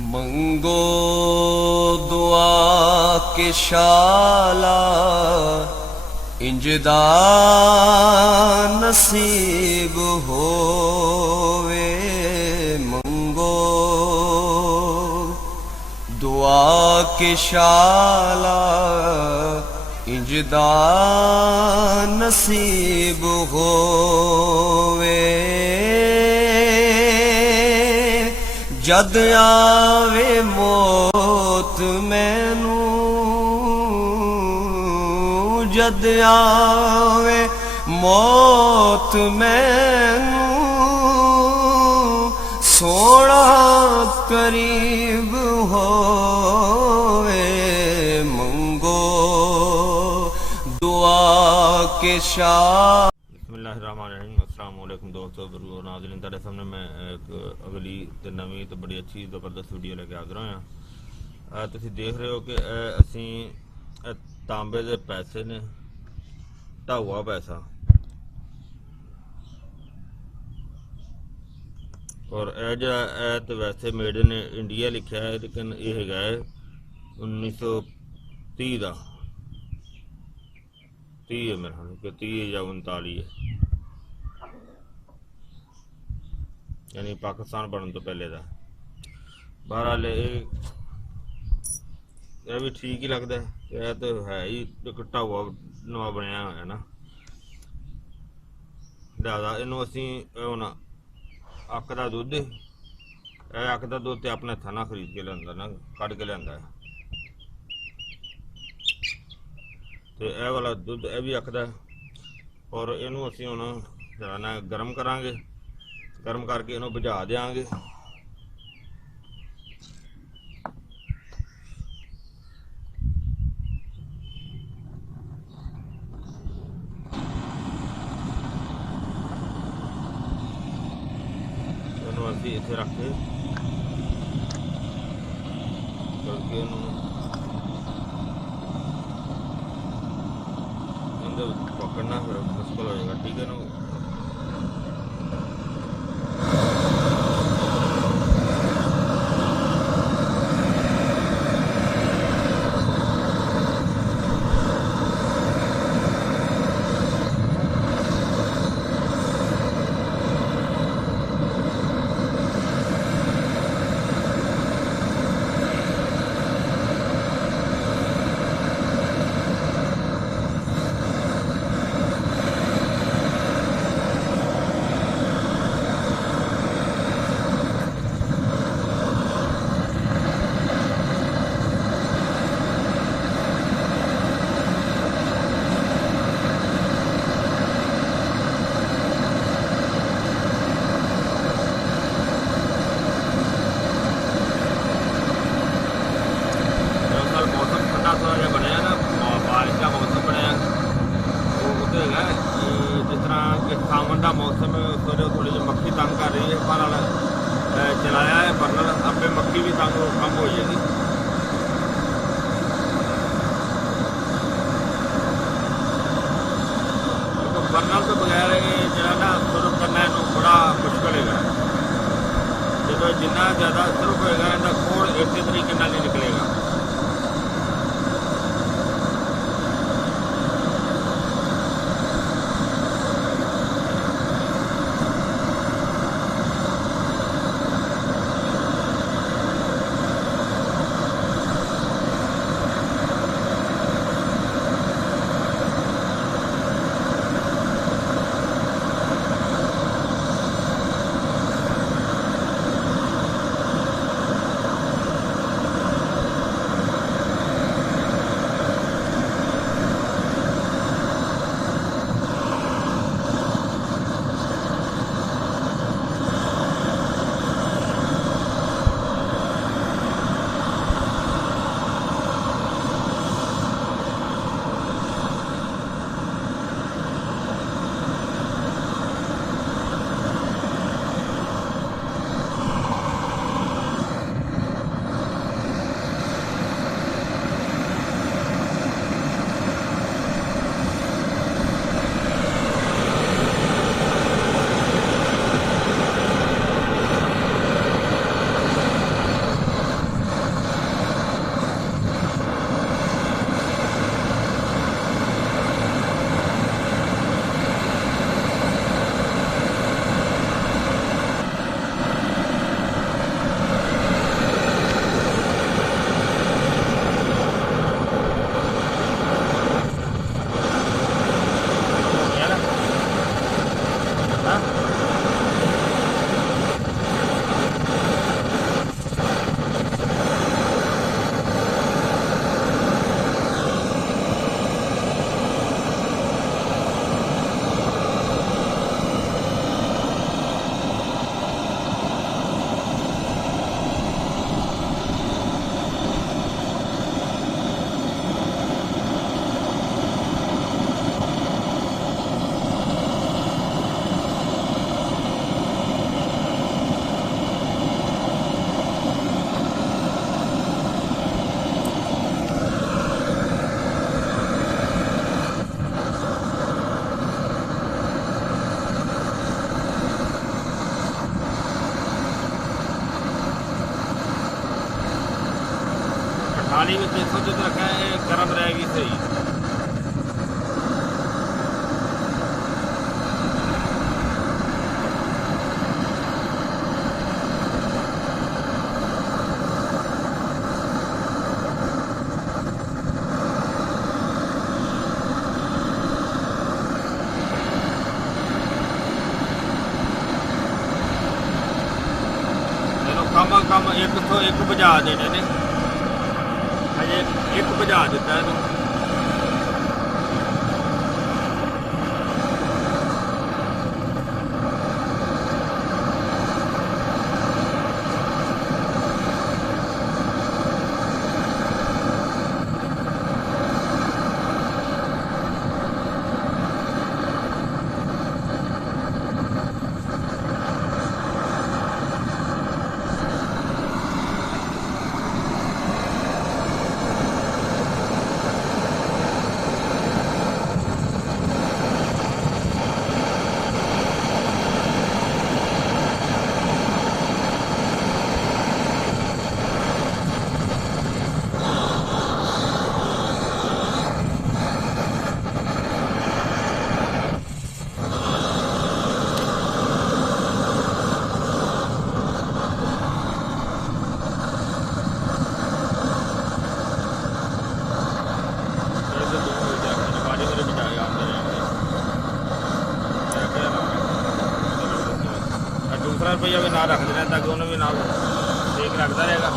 मंगो दुआ के शाला इंजदा नसीब होवे। मंगो दुआ के शाला इंजदा नसीब होवे। जद आवे मौत मैनू, जद आवे मौत मैनू, सोना करीब होवे। मंगो दुआ के शाह। अस्सलामुअलैकुम दोस्तों नाज़रीन, तेरे सामने मैं एक अगली तो नवी तो बड़ी अच्छी ज़बरदस्त वीडियो लेके हाज़र होया। तुसीं देख रहे हो कि असीं तांबे दे पैसे ने, ढाऊआ पैसा, और यह तो वैसे मेड इन इंडिया लिखा है, लेकिन यह है 1930 का 30 है मेरे ख्याल कि 30 या 39 है, यानी पाकिस्तान बनने तो पहले का। बहरहाल यह भी ठीक ही लगता है, यह तो है ही एक ढाऊआ नवा बनया है ना। लिहाजा इनू असी हुण अक्क का दुध, यह अक्क का दुध तो अपने हत्थां नाल खरीद के लिया ना, कढ़ के लिया है, तो यह वाला दुध यह भी अक्क दा। और इनू असी हुण ना गर्म करांगे, गर्म करके इनू बुझा देंगे। इनू असी इत्थे रख के करके पकड़ना फिर मुश्किल हो जाएगा, ठीक है ना। सावन का मौसम है, उस वजह थोड़ी जी मक्खी तंग कर रही है, पर चलाया है बर्नर, आपे मक्खी भी तंग कम हो जाएगी। बर्नर तो बगैर जो ना शुरू करना है बड़ा मुश्किल है। जो जिन्ना ज़्यादा शुरू होएगा इनका कोड इस तरीके नहीं निकलेगा। ਪਾਣੀ ਵਿੱਚ ਦੇਖੋ ਜਦੋਂ ਰੱਖਿਆ ਇਹ ਗਰਮ ਰਹੇਗੀ ਸਹੀ। ਕੰਮ ਇੱਕ ਤੋਂ ਇੱਕ ਬੁਝਾ ਦੇਣੇ ਨੇ, ਹਜੇ ਇੱਕ ਬੁਝਾ ਦਿੱਤਾ ਇਹਨੂੰ। ਰੁਪਈਆ ਵੀ ਨਾਲ ਰੱਖ ਦੇਣਾ ਤਾਂ ਕਿ ਉਹਨੂੰ ਵੀ ਨਾਲ ਦੇਖ ਰੱਖਦਾ ਰਹੇਗਾ।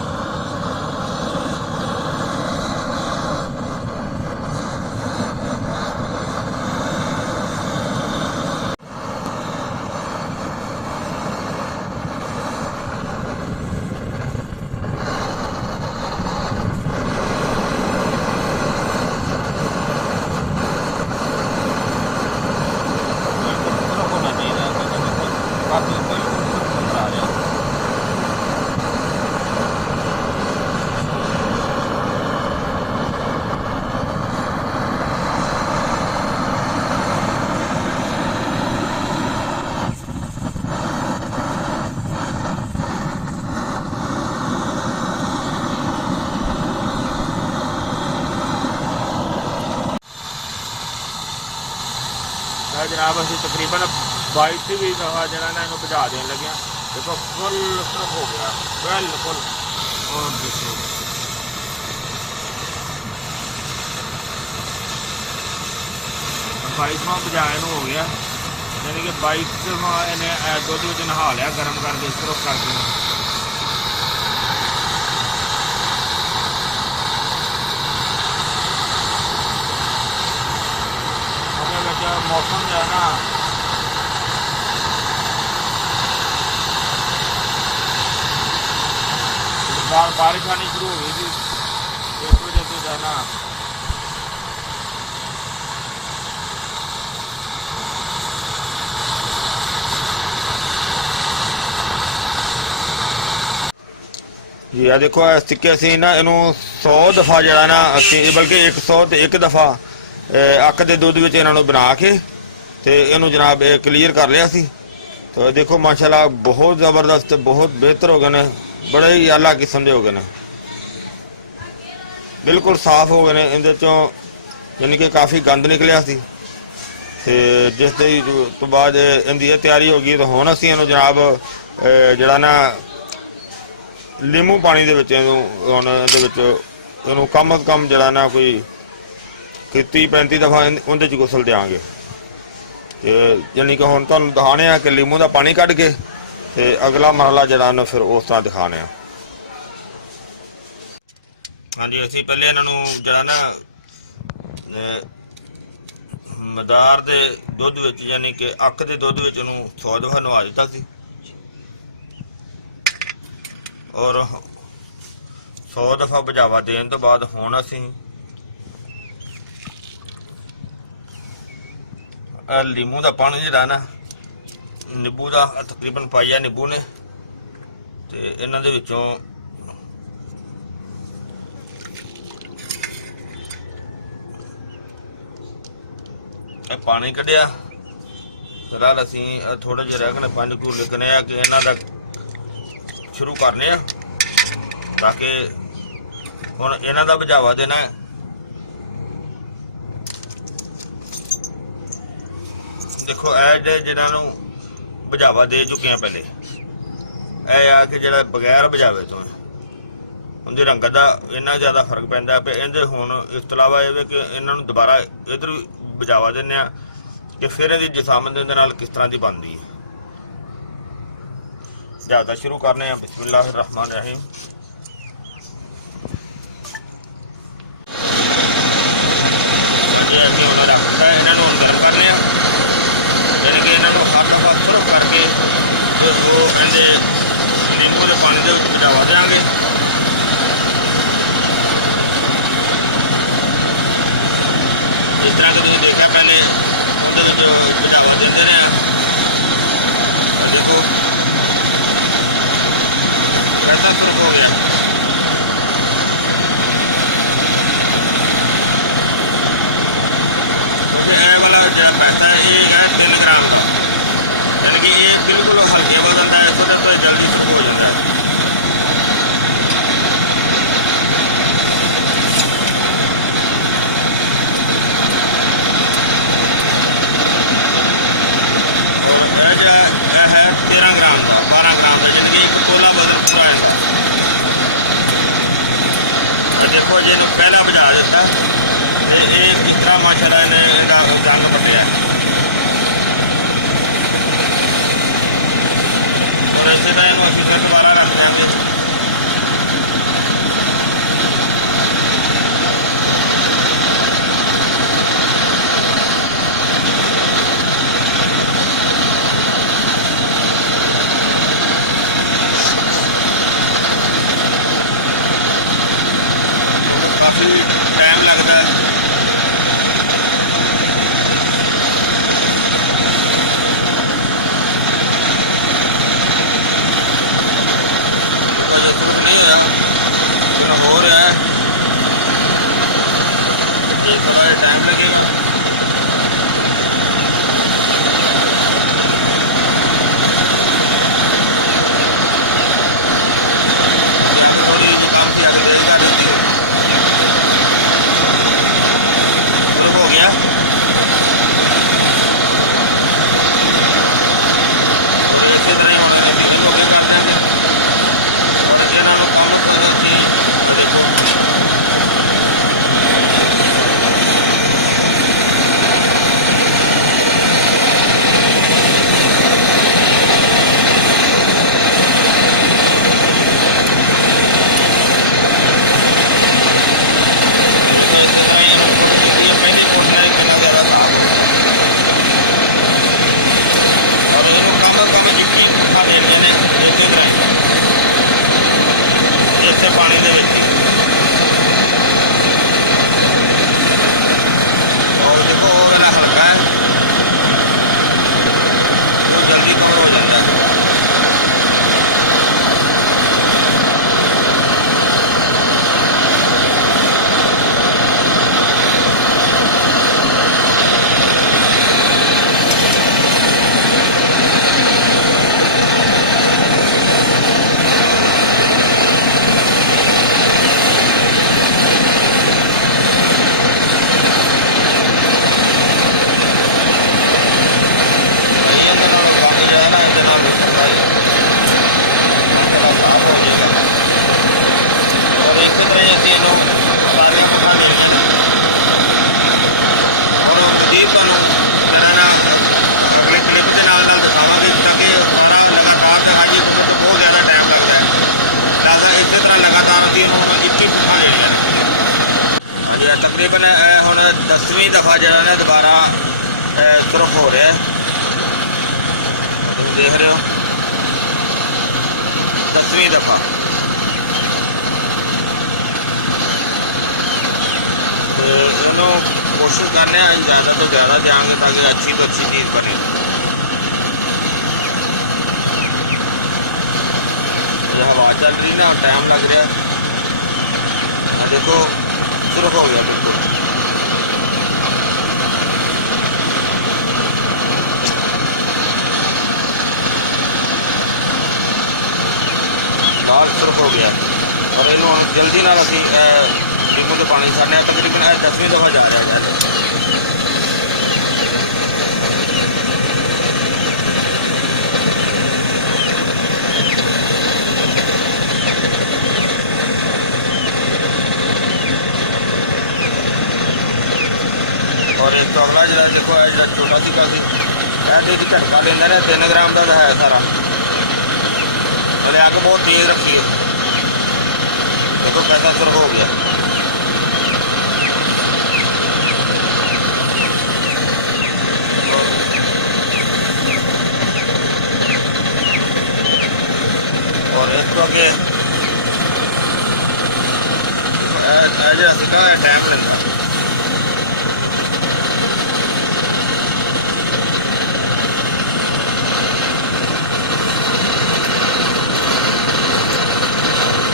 जनाब अभी तकरीबन 22 भी दफा जरा ना इन्हों बुझा देने लगे। देखो फुल सिर्फ हो गया बिल्कुल। और देखो 22वां बुझा इन्हों हो गया, यानी कि 22वां इन्हें दुध में नहा लिया गर्म करके सिर्फ करके। मौसम जो है ना बारिश आनी शुरू हो गई थी, इस वजह से जो है ना जी आ देखो इस तरीके असी ना इनू 100 दफा जरा ना असी बल्कि 100 ते 1 दफा ਅੱਕ ਦੇ ਦੁੱਧ ਵਿੱਚ ਇਹਨਾਂ ਨੂੰ ਬਣਾ ਕੇ ਤੇ ਇਹਨੂੰ ਜਨਾਬ ਇਹ ਕਲੀਅਰ ਕਰ ਲਿਆ ਸੀ। तो देखो माशाल्लाह बहुत ज़बरदस्त, बहुत बेहतर हो गए ने, बड़े ही आला किस्म के हो गए ने, बिल्कुल साफ हो गए ने। इहदे चों यानी कि काफ़ी गंद निकलिया सी ते जिस तो बाद इहदी तैयारी हो गई। तो हुण असीं इहनूं जनाब जिहड़ा ना लीमू पानी दे विच हुण इहदे विच इहनूं कम अज कम जिहड़ा ना कोई 30-35 दफ़ा उहदे च गुसल देंगे। यानी कि हुण तुहानूं दिखाने कि लीमू का पानी कढ़ के ते अगला मरहला जिहड़ा ना फिर उस तरह दिखाने। हाँ जी, असीं पहले इन्हां जिहड़ा ना मदार दे दुध विच यानी कि अक दे दुध विच इहनूं 100 दफा नवा दिता सी और 100 दफा बुझावा देने तो बाद हुण असीं लीमू का पानी जिहड़ा ना नींबू का तकरीबन पाइया नींबू ने ते इन्हां दे विचों पानी कढ़िया। फिलहाल असीं थोड़े जिहे रह गए 5 किलो लिखने कि इन्हां दा शुरू करने ताकि ਹੁਣ ਇਹਨਾਂ ਦਾ ਬੁਝਾਵਾ ਦੇਣਾ ਹੈ। ਦੇਖੋ ਇਹ ਜਿਹਨਾਂ ਨੂੰ ਬੁਝਾਵਾ ਦੇ ਚੁੱਕੇ ਆ ਪਹਿਲੇ, ਇਹ ਆ ਕਿ ਜਿਹੜਾ ਬਗੈਰ ਬੁਝਾਵੇ ਤੋਂ ਉਹਦੀ ਰੰਗਤ ਦਾ ਇੰਨਾ ਜ਼ਿਆਦਾ ਫਰਕ ਪੈਂਦਾ ਵੀ ਇਹਦੇ ਹੁਣ ਇਸ ਤੋਂ ਇਲਾਵਾ ਇਹ ਕਿ ਇਹਨਾਂ ਨੂੰ ਦੁਬਾਰਾ ਇੱਧਰ ਬੁਝਾਵਾ ਦਿੰਦੇ ਆ ਕਿ ਫਿਰ ਇਹਦੀ ਜਿਸਾਮਤ ਦੇ ਨਾਲ ਕਿਸ ਤਰ੍ਹਾਂ ਦੀ ਬਣਦੀ ਹੈ। ਜ਼ਿਆਦਾ ਸ਼ੁਰੂ ਕਰਨੇ ਆ। ਬਿਸਮਿਲ੍ਲਾਹਿਰ ਰਹਿਮਾਨਿਰ ਰਹੀਮ। ਅਸੀਂ ਉਹਨਾਂ ਦਾ ਰੱਖਦਾ ਇਹਨਾਂ ਨੂੰ ਗਰਮ ਕਰ ਲਿਆ, ਯਾਨੀ ਕਿ ਇਹਨਾਂ ਨੂੰ ਹਰ ਦਫਾ ਸਿਰਫ ਕਰਕੇ ਉਹ ਕਹਿੰਦੇ ਨਿੰਬੂ ਦੇ ਪਾਣੀ ਦੇ ਵਿੱਚ ਬੁਝਾਵਾ ਦੇਵਾਂਗੇ। ਜਿਸ ਤਰ੍ਹਾਂ ਕਿ ਤੁਸੀਂ ਦੇਖਿਆ ਪਹਿਲੇ ਉਹਦੇ ਵਿੱਚ ਬੁਝਾਵਾ ਦਿੰਦੇ ਨੇ। ਦੇਖੋ ਐਸਾ ਸ਼ੁਰੂ ਹੋ ਗਿਆ। ਇਹ ਵਾਲਾ ਜਿਹੜਾ ਪੈਸਾ ਇਹ ਹੈ 3 ਗ੍ਰਾਮ ਦਾ, ਯਾਨੀ ਕਿ ਇਹ ਬਿਲਕੁਲ ਹਲਕੇ ਹੋ ਜਾਂਦਾ ਹੈ, ਥੋੜ੍ਹਾ ਤੋਂ ਜਲਦੀ ਸ਼ੁਰੂ ਹੋ ਜਾਂਦਾ ਹੈ। ਇਹ ਹੈ 13 ਗ੍ਰਾਮ ਦਾ, 12 ਗ੍ਰਾਮ ਦਾ, ਯਾਨੀ ਕਿ ਇੱਕ ਤੋਲਾ ਵਜ਼ਨ ਪੂਰਾ ਹੈ। ਦੇਖੋ ਜੇ ਇਹਨੂੰ ਪਹਿਲਾਂ ਬੁਝਾ ਦਿੱਤਾ ਤੇ ਇਹ ਕਿਸ ਤਰ੍ਹਾਂ ਮਾਸ਼ਾਅੱਲਾ ਇਹਨੇ ਇਹਦਾ ਰੰਗ ਕੱਢਿਆ। ਔਰ ਇਸੇ ਤਰ੍ਹਾਂ ਇਹਨੂੰ ਅਸੀਂ ਫਿਰ ਦੁਬਾਰਾ ਰੱਖ ਦਿਆਂਗੇ। ਕਾਫੀ ਟਾਈਮ ਲੱਗਦਾ ਹੈ। ਨਹੀਂ ਹੋਇਆ, ਹੋ ਰਿਹਾ ਹੈ, ਥੋੜਾ ਜਿਹਾ ਟਾਈਮ ਲੱਗੇਗਾ। ਥੋੜੀ ਜਿਹੀ ਕੰਮ ਦੀ ਅੱਗੇ ਦੇਗਾ ਦਿੱਤੀ ਹੋ ਗਿਆ। ਇਸੇ ਤਰ੍ਹਾਂ ਹੀ ਹੁਣ ਮੀਟਿੰਗ ਹੋ ਕੇ ਕਰ ਦਿਆਂਗੇ। ਔਰ ਇਹਨਾਂ ਨੂੰ ਕੰਮ ਕਰਨਾ ਸੀ। ਦੇਖੋ ਇਸੇ ਤਰ੍ਹਾਂ ਹੀ ਇਹ ਪਹਿਲੇ ਕੋਟਾ ਕਿੰਨਾ ਜ਼ਿਆਦਾ ਸਾਫ਼ ਔਰ ਇਹਨੂੰ ਕੰਮ ਜਿੱਤੀ ਖਾ ਦੇਣੇ ਨੇ ਇਸੇ ਤਰ੍ਹਾਂ ਹੀ ਇਸੇ ਪਾਣੀ ਦੇ ਵਿੱਚ। ਔਰ ਦੇਖੋ ਉਹ ਜਿਹੜਾ ਹਲਕਾ ਹੈ ਉਹ ਜਲਦੀ ਕਵਰ ਹੋ ਜਾਂਦਾ ਹੈ। ਇਹਦੇ ਨਾਲੋਂ ਪਾਣੀ ਜ਼ਿਆਦਾ ਨਾ ਇਹਦੇ ਨਾਲ ਥੋੜ੍ਹਾ ਜਿਹਾ ਥੋੜ੍ਹਾ ਸਾਫ਼ ਹੋ ਜਾਏਗਾ। ਔਰ ਇਸੇ ਤਰ੍ਹਾਂ ਹੀ ਅਸੀਂ ਇਹਨੂੰ ਸਾਰੀਆਂ ਪਕਾ ਲਈਆਂ। ਔਰ ਮਜ਼ੀਦ ਤੁਹਾਨੂੰ ਜਿਹੜਾ ਨਾ ਅਗਲੇ ਕਲਿੱਪ ਦੇ ਨਾਲ ਦਿਖਾਵਾਂਗੇ ਤਾਂ ਕਿ ਸਾਰਾ ਲਗਾਤਾਰ ਦਿਖਾਈਏ ਕਿਉਂਕਿ ਬਹੁਤ ਜ਼ਿਆਦਾ ਟਾਈਮ ਲੱਗਦਾ ਹੈ। ਲਿਹਾਜ਼ਾ ਇਸੇ ਤਰ੍ਹਾਂ ਲਗਾਤਾਰ ਅਸੀਂ ਇਹਨੂੰ ਹੁਣ 21 ਪਕਾ ਲੈਣੀਆਂ। ਹਾਂਜੀ ਇਹ ਤਕਰੀਬਨ ਹੁਣ 10ਵੀਂ ਦਫਾ ਜਿਹੜਾ ਨਾ ਦੁਬਾਰਾ ਸੁਰਖ ਹੋ ਰਿਹਾ ਹੈ। ਤੁਸੀਂ ਦੇਖ ਰਹੇ ਹੋ 10ਵੀਂ ਦਫਾ। ਤੇ ਇਹਨੂੰ ਕੋਸ਼ਿਸ਼ ਕਰਨੇ ਆ ज़्यादा ਤੋਂ ज़्यादा ਜਾਵਾਂਗੇ ਤਾਂ ਕਿ ਅੱਛੀ ਤੋਂ ਅੱਛੀ ਚੀਜ਼ ਬਣੇ। ये हवा चल रही ना, टाइम लग रहा है। देखो सुरख हो गया बिल्कुल। दाल सुरख हो गया। ਔਰ ਇਹਨੂੰ ਹੁਣ ਜਲਦੀ ਨਾਲ ਅਸੀਂ ਡਿਪੂ ਤੋਂ ਪਾਣੀ ਛੱਡਦੇ ਹਾਂ। ਤਕਰੀਬਨ ਇਹ 10ਵੀਂ ਦਫਾ ਜਾ ਰਿਹਾ ਹੈ। ਔਰ ਇਸ ਤੋਂ ਅਗਲਾ ਜਿਹੜਾ ਦੇਖੋ ਇਹ ਜਿਹੜਾ ਛੋਟਾ ਸਿੱਕਾ ਸੀ ਇਹ ਤੇ ਝਟਕਾ ਲੈਂਦਾ ਨੇ 3 ਗ੍ਰਾਮ ਦਾ ਹੈ ਸਾਰਾ। ਹਲੇ ਅੱਗ ਬਹੁਤ ਤੇਜ਼ ਰੱਖੀ ਹੈ। ਦੇਖੋ कैसा असर हो गया। और इसको आगे ਜਿਹੜਾ ਸੀਗਾ ਟਾਈਮ ਲੈਂਦਾ।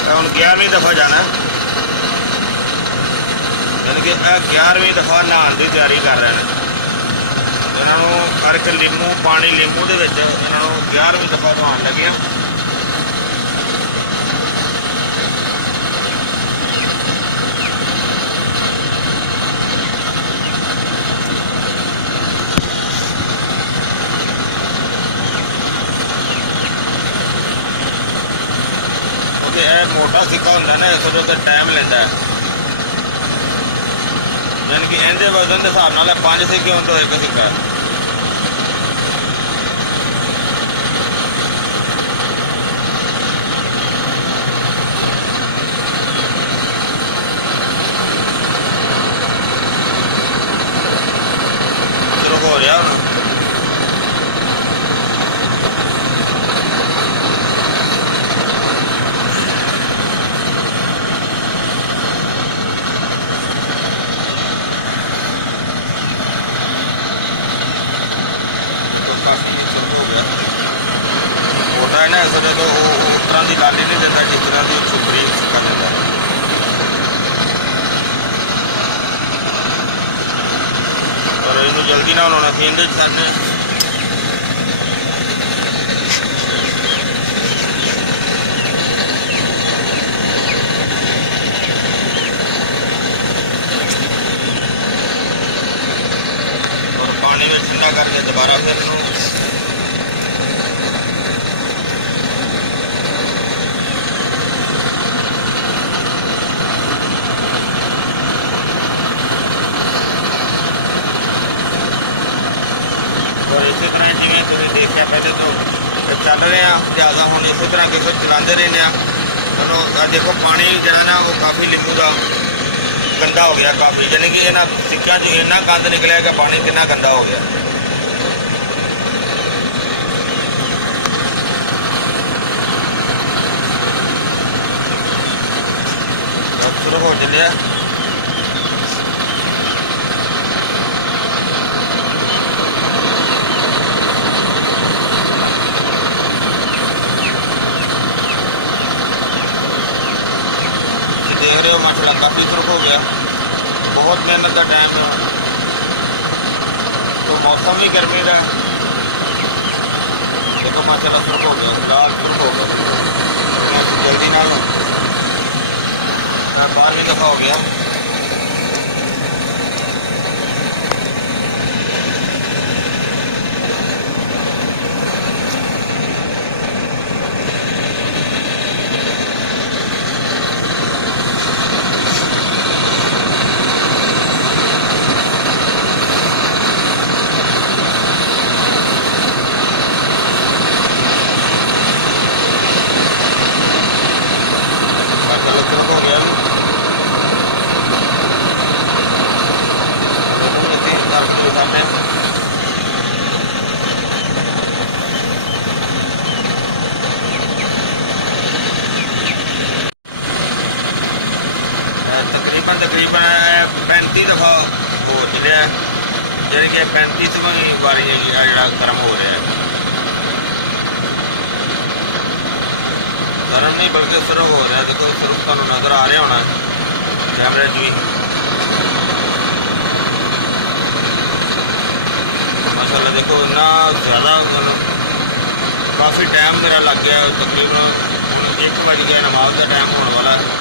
ਹੁਣ 11ਵੀਂ ਦਫਾ ਜਾਣਾ, ਯਾਨੀ ਕਿ 11ਵੀਂ ਦਫਾ ਨਹਾਉਣ ਦੀ ਤਿਆਰੀ ਕਰ ਰਹੇ ਨੇ। ਇਹਨਾਂ ਨੂੰ ਹਰ ਇੱਕ ਨਿੰਬੂ ਪਾਣੀ ਨਿੰਬੂ ਦੇ ਵਿੱਚ ਇਹਨਾਂ ਨੂੰ 11ਵੀਂ ਦਫਾ ਨਹਾਉਣ ਲੱਗੇ ਆ। ਇਹ ਮੋਟਾ ਸਿੱਕਾ ਹੁੰਦਾ ਨਾ, ਇਸ ਤੋਂ ਟਾਈਮ ਲੈਂਦਾ ਹੈ। ਯਾਨੀ ਕਿ ਇਹਦੇ ਵਜ਼ਨ ਦੇ ਹਿਸਾਬ ਨਾਲ 5 ਸਿੱਕੇ ਹੁੰਦੇ ਇੱਕ ਸਿੱਕਾ। ਸ਼ੁਰੂ ਹੋ ਰਿਹਾ ਹੁਣ। ਛੋਟਾ ਹੈ ਨਾ, ਇਸ ਵੇਲੇ ਤੋਂ ਉਸ ਤਰ੍ਹਾਂ ਦੀ ਲਾਲੀ ਨਹੀਂ ਦਿੰਦਾ ਜਿਸ ਤਰ੍ਹਾਂ ਦੀ ਛੁਪਰੀ ਸਿੱਕਾ ਦਿੰਦਾ। ਪਰ ਇਹਨੂੰ ਜਲਦੀ ਨਾਲ ਹੋਣਾ ਸੀ ਇਹਦੇ ਸਾਡੇ। और पानी में ठंडा करके दोबारा फिर ਇਹਨੂੰ ਇਸੇ ਤਰ੍ਹਾਂ ਜਿਵੇਂ ਤੁਸੀਂ ਦੇਖਿਆ ਪਹਿਲੇ ਤੋਂ ਚੱਲ ਰਹੇ ਆ ਜ਼ਿਆਦਾ, ਹੁਣ ਇਸੇ ਤਰ੍ਹਾਂ ਕਿਸੇ ਚਲਾਉਂਦੇ ਰਹਿੰਦੇ ਆ। ਚਲੋ ਆਹ ਦੇਖੋ ਪਾਣੀ ਜਿਹੜਾ ਨਾ ਉਹ ਕਾਫੀ ਨਿੰਬੂ ਦਾ ਗੰਦਾ ਹੋ ਗਿਆ ਕਾਫੀ, ਯਾਨੀ ਕਿ ਇਹਨਾਂ ਸਿੱਕਿਆਂ 'ਚ ਇੰਨਾ ਗੰਦ ਨਿਕਲਿਆ ਕਿ ਪਾਣੀ ਕਿੰਨਾ ਗੰਦਾ ਹੋ ਗਿਆ। ਸ਼ੁਰੂ ਹੋ ਚੱਲਿਆ। देख रहे हो माशाल्लाह काफ़ी शुरू हो गया, बहुत मेहनत का टाइम है। तो मौसम भी गर्मी का देखो माशाल्लाह शुरू हो गया, फिलहाल शुरू हो गया जल्दी ना 12वीं दफ़ा हो गया। तकरीबन 35 दफ़ा हो चलिया, यानी कि 35वीं वारी है गर्म हो रहा है। गर्म नहीं बल्कि सिर्फ हो रहा है। देखो सिर्फ तुहानू नज़र आ रहा होना कैमरे भी माशाल्लाह। देखो इन्ना ज़्यादा काफ़ी टाइम मेरा लग गया, तकरीबन 1 बज गया, नमाज का टाइम होने वाला है।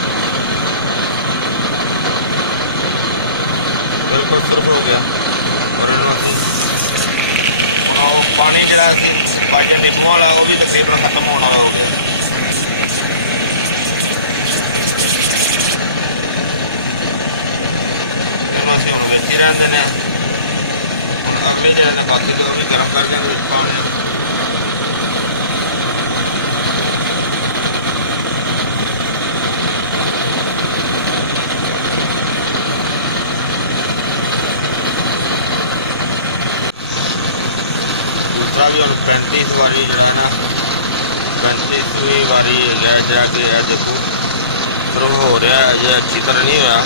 ਮਾਲ ਹੈ ਉਹ ਵੀ ਤਕਰੀਬਨ ਖਤਮ ਹੋਣ ਵਾਲਾ ਹੋ ਗਿਆ। ਇਹਨੂੰ ਅਸੀਂ ਹੁਣ ਵਿੱਚ ਹੀ ਰਹਿੰਦੇ ਨੇ। ਹੁਣ ਅਗਲੇ ਜਿਹੜੇ ਨੇ ਬਾਕੀ ਦੋ ਵੀ ਗਰਮ ਕਰਕੇ ਵਿੱਚ ਪਾਉਣੇ। ਦੂਸਰਾ ਵੀ ਹੁਣ 35 ਵਾਰੀ ਜਿਹੜਾ ਨਾ 35ਵੀਂ ਵਾਰੀ ਹੈਗਾ ਜਿਹੜਾ ਕਿ ਇਹ ਦੇਖੋ ਸ਼ੁਰੂ ਹੋ ਰਿਹਾ ਅਜੇ ਅੱਛੀ ਤਰ੍ਹਾਂ ਨਹੀਂ ਹੋਇਆ।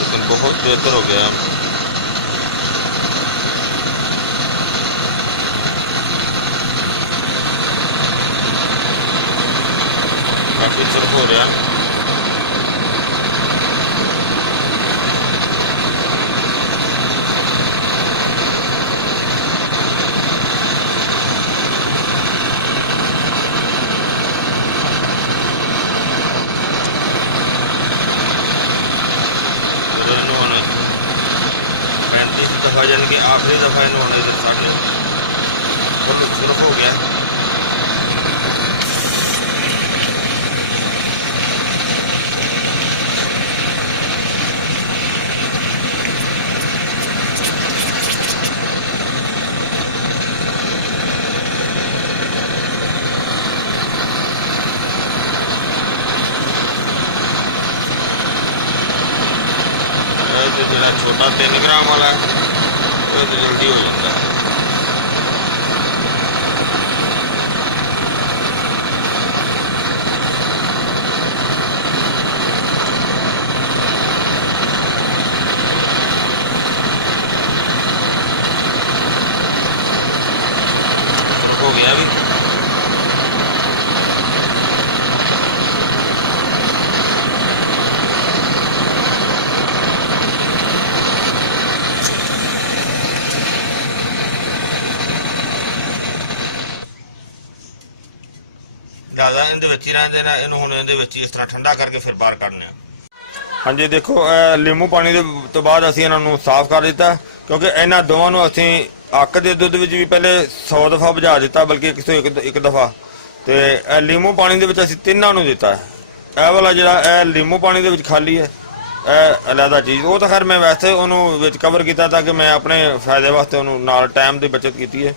लेकिन बहुत बेहतर हो गया। काफी सर्फ हो रहा दफा यानी कि आखिरी दफा इन्होंने साढ़े बहुत सर्फ हो गया। जो छोटा 3 ग्राम वाला वो तो जल्दी हो जाता है। हो गया अभी ज़्यादा इहदे विच ही रहंदे ने। इहनूं हुण इहदे विच ही इस तरह ठंडा करके फिर बाहर कढने। हाँ जी देखो लीमू पानी दे तो बाद असीं इन्हां नूं साफ कर दिता क्योंकि इन्हां दोवां नूं असीं अक दे दुੱਧ विच भी पहले 100 दफ़ा बुझा दिता बल्कि 101 दफ़ा ते लीमू पानी दे विच असीं तिन्नां नूं दिता है। ਇਹ वाला ਜਿਹੜਾ ਲੀਮੂ ਪਾਣੀ ਦੇ ਵਿੱਚ ਖਾਲੀ ਹੈ ਇਹ ਅਲੱਗਾ ਚੀਜ਼ ਉਹ ਤਾਂ ਖੈਰ ਮੈਂ ਵੈਸੇ ਉਹਨੂੰ ਵਿੱਚ ਕਵਰ ਕੀਤਾ ਤਾਂ ਕਿ ਮੈਂ ਆਪਣੇ ਫਾਇਦੇ ਵਾਸਤੇ ਉਹਨੂੰ ਨਾਲ ਟਾਈਮ ਦੀ ਬਚਤ ਕੀਤੀ ਹੈ।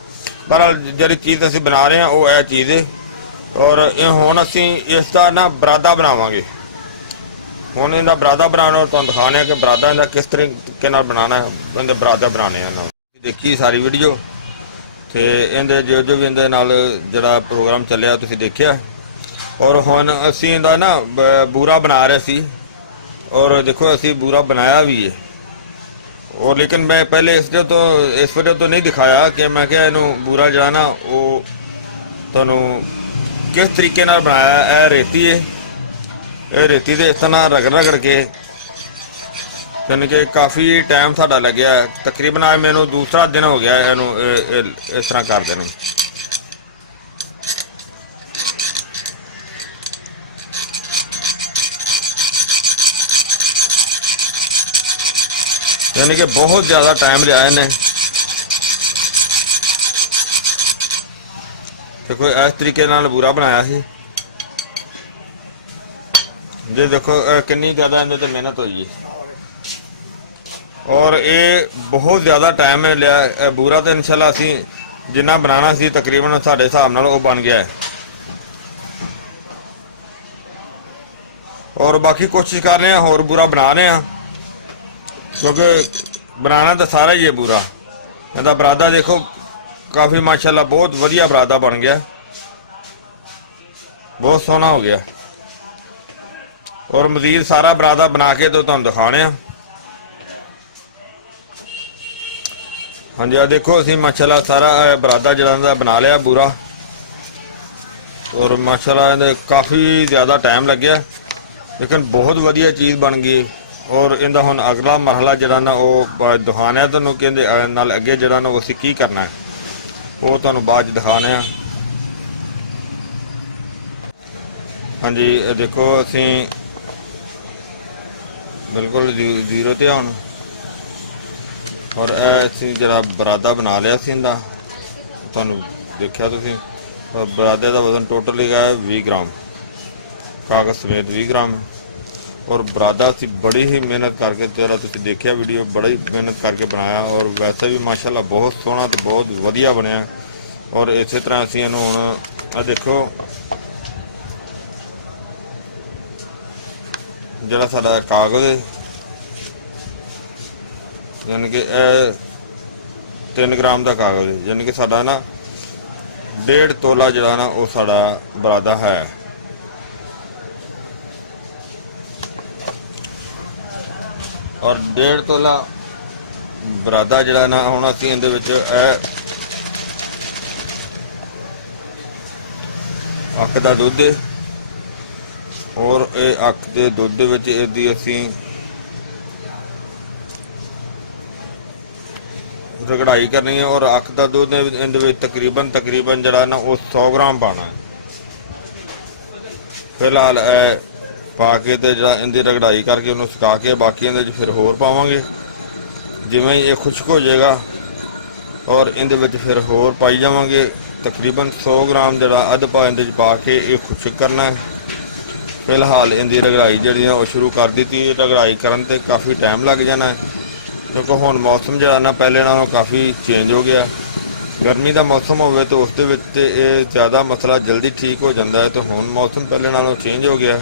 ਪਰ ਜਿਹੜੀ ਚੀਜ਼ ਅਸੀਂ ਬਣਾ ਰਹੇ ਹਾਂ ਉਹ ਇਹ ਚੀਜ਼ ਹੈ। ਔਰ ਇਹ ਹੁਣ ਅਸੀਂ ਇਸ ਦਾ ਨਾ ਬਰਾਦਾ ਬਣਾਵਾਂਗੇ। ਹੁਣ ਇਹਦਾ ਬਰਾਦਾ ਬਣਾਉਣਾ ਤੁਹਾਨੂੰ ਦਿਖਾਣੇ ਆ ਕਿ ਬਰਾਦਾ ਇਹਦਾ ਕਿਸ ਤਰੀਕੇ ਨਾਲ ਬਣਾਉਣਾ ਹੈ। ਇਹਦੇ ਬਰਾਦਾ ਬਣਾਉਣੇ ਆ ਨਾਲ ਦੇਖੀ ਸਾਰੀ ਵੀਡੀਓ ਤੇ ਇਹਦੇ ਜੋ ਵੀ ਇਹਦੇ ਨਾਲ ਜਿਹੜਾ ਪ੍ਰੋਗਰਾਮ ਚੱਲਿਆ ਤੁਸੀਂ ਦੇਖਿਆ। ਔਰ ਹੁਣ ਅਸੀਂ ਇਹਦਾ ਨਾ ਬੂਰਾ ਬਣਾ ਰਹੇ ਸੀ ਔਰ ਦੇਖੋ ਅਸੀਂ ਬੂਰਾ ਬਣਾਇਆ ਵੀ ਹੈ। ਔਰ ਲੇਕਿਨ ਮੈਂ ਪਹਿਲੇ ਇਸ ਵੀਡੀਓ ਤੋਂ ਨਹੀਂ ਦਿਖਾਇਆ ਕਿ ਮੈਂ ਕਿਹਾ ਇਹਨੂੰ ਬੂਰਾ ਜਿਹੜਾ ਨਾ ਉਹ ਤੁਹਾਨੂੰ किस तरीके नाल बनाया। यह रेती है, यह रेती दे इस तरह रगड़ के यानी कि काफ़ी टाइम साडा लग्या। तकरीबन आज मैनू दूसरा दिन हो गया इनू इस तरह कर देने। यानी कि बहुत ज़्यादा टाइम लिया इन्हें। देखो इस तरीके नाल बूरा बनाया सी जे देखो कितनी ज़्यादा इन्हें तो मेहनत हुई है और ये बहुत ज़्यादा टाइम लिया। बूरा तो इंशाल्लाह असी जिन्ना बनाना सी तकरीबन साडे हिसाब नाल वो बन गया है। और बाकी कोशिश कर रहे हैं होर बूरा बना रहे हैं क्योंकि बनाना तो सारा ही है बूरा। इहदा बरादा देखो काफ़ी माशाल्लाह बहुत वधिया बरादा बन गया, बहुत सोहना हो गया। और मजीद सारा बरादा बना के तो तुहानूं दिखाने आ। हाँ जी देखो असीं माशाल्लाह सारा बरादा जिहड़ा बना लिया बूरा और माशाल्लाह काफ़ी ज़्यादा टाइम लग्या लेकिन बहुत वधिया चीज़ बन गई। और इहदा हुण अगला मरहला जिहड़ा ना वो दिखाने तुहानूं कि नाल अगे जिहड़ा ना असीं की करना है वो तुहानूं बाद दिखाने आ। हाँ जी देखो असीं ਬਿਲਕੁਲ ਜ਼ੀਰੋ ਤੇ ਆ ਹੁਣ। ਔਰ ਇਹ ਅਸੀਂ ਜਿਹੜਾ ਬਰਾਦਾ ਬਣਾ ਲਿਆ ਸੀ ਇਹਦਾ, ਤੁਹਾਨੂੰ ਦੇਖਿਆ ਤੁਸੀਂ। ਬਰਾਦੇ ਦਾ ਵਜ਼ਨ ਟੋਟਲ ਹੈਗਾ 20 ਗ੍ਰਾਮ, ਕਾਗਜ਼ ਸਮੇਤ 20 ਗ੍ਰਾਮ। ਔਰ ਬਰਾਦਾ ਅਸੀਂ ਬੜੀ ਹੀ ਮਿਹਨਤ ਕਰਕੇ, ਜਿਹੜਾ ਤੁਸੀਂ ਦੇਖਿਆ ਵੀਡੀਓ, ਬੜੀ ਮਿਹਨਤ ਕਰਕੇ ਬਣਾਇਆ। ਔਰ ਵੈਸੇ ਵੀ ਮਾਸ਼ਾਅੱਲਾ ਬਹੁਤ ਸੋਹਣਾ ਤੇ ਬਹੁਤ ਵਧੀਆ ਬਣਿਆ। ਔਰ ਇਸੇ ਤਰ੍ਹਾਂ ਅਸੀਂ ਇਹਨੂੰ ਹੁਣ ਆ ਦੇਖੋ, ਜਿਹੜਾ ਸਾਡਾ ਕਾਗਜ਼ ਹੈ, ਯਾਨੀ ਕਿ ਇਹ 3 ਗ੍ਰਾਮ ਦਾ ਕਾਗਜ਼ ਹੈ, ਯਾਨੀ ਕਿ ਸਾਡਾ ਨਾ 1.5 ਤੋਲਾ ਜਿਹੜਾ ਨਾ ਉਹ ਸਾਡਾ ਬਰਾਦਾ ਹੈ। ਔਰ 1.5 ਤੋਲਾ ਬਰਾਦਾ ਜਿਹੜਾ ਨਾ, ਹੁਣ ਅਸੀਂ ਇਹਦੇ ਵਿੱਚ ਇਹ ਅੱਖ ਦਾ ਦੁੱਧ ਹੈ। ਔਰ ਇਹ ਅੱਖ ਦੇ ਦੁੱਧ ਦੇ ਵਿੱਚ ਇਹਦੀ ਅਸੀਂ ਰਗੜਾਈ ਕਰਨੀ ਹੈ। ਔਰ ਅੱਖ ਦਾ ਦੁੱਧ ਇਹਦੇ ਵਿੱਚ ਤਕਰੀਬਨ ਜਿਹੜਾ ਨਾ ਉਹ 100 ਗ੍ਰਾਮ ਪਾਣਾ ਹੈ। ਫਿਲਹਾਲ ਇਹ ਪਾ ਕੇ ਤੇ ਜਿਹੜਾ ਇਹਦੀ ਰਗੜਾਈ ਕਰਕੇ ਉਹਨੂੰ ਸੁਕਾ ਕੇ ਬਾਕੀ ਇਹਦੇ 'ਚ ਫਿਰ ਹੋਰ ਪਾਵਾਂਗੇ। ਜਿਵੇਂ ਹੀ ਇਹ ਖੁਸ਼ਕ ਹੋ ਜਾਏਗਾ ਔਰ ਇਹਦੇ ਵਿੱਚ ਫਿਰ ਹੋਰ ਪਾਈ ਜਾਵਾਂਗੇ। ਤਕਰੀਬਨ 100 ਗ੍ਰਾਮ ਜਿਹੜਾ ਅੱਧ ਪਾ ਇਹਦੇ 'ਚ ਪਾ ਕੇ ਇਹ ਖੁਸ਼ਕ ਕਰਨਾ ਹੈ। ਫਿਲਹਾਲ ਇਹਦੀ ਰਗੜਾਈ ਜਿਹੜੀ ਆ ਉਹ ਸ਼ੁਰੂ ਕਰ ਦਿੱਤੀ। ਰਗੜਾਈ ਕਰਨ ਤੇ ਕਾਫੀ ਟਾਈਮ ਲੱਗ ਜਾਣਾ ਹੈ, ਕਿਉਂਕਿ ਹੁਣ ਮੌਸਮ ਜਿਹੜਾ ਨਾ ਪਹਿਲੇ ਨਾਲੋਂ ਕਾਫੀ ਚੇਂਜ ਹੋ ਗਿਆ। ਗਰਮੀ ਦਾ ਮੌਸਮ ਹੋਵੇ ਤਾਂ ਉਸ ਦੇ ਵਿੱਚ ਤੇ ਇਹ ਜ਼ਿਆਦਾ ਮਸਲਾ ਜਲਦੀ ਠੀਕ ਹੋ ਜਾਂਦਾ ਹੈ, ਤੇ ਹੁਣ ਮੌਸਮ ਪਹਿਲੇ ਨਾਲੋਂ ਚੇਂਜ ਹੋ ਗਿਆ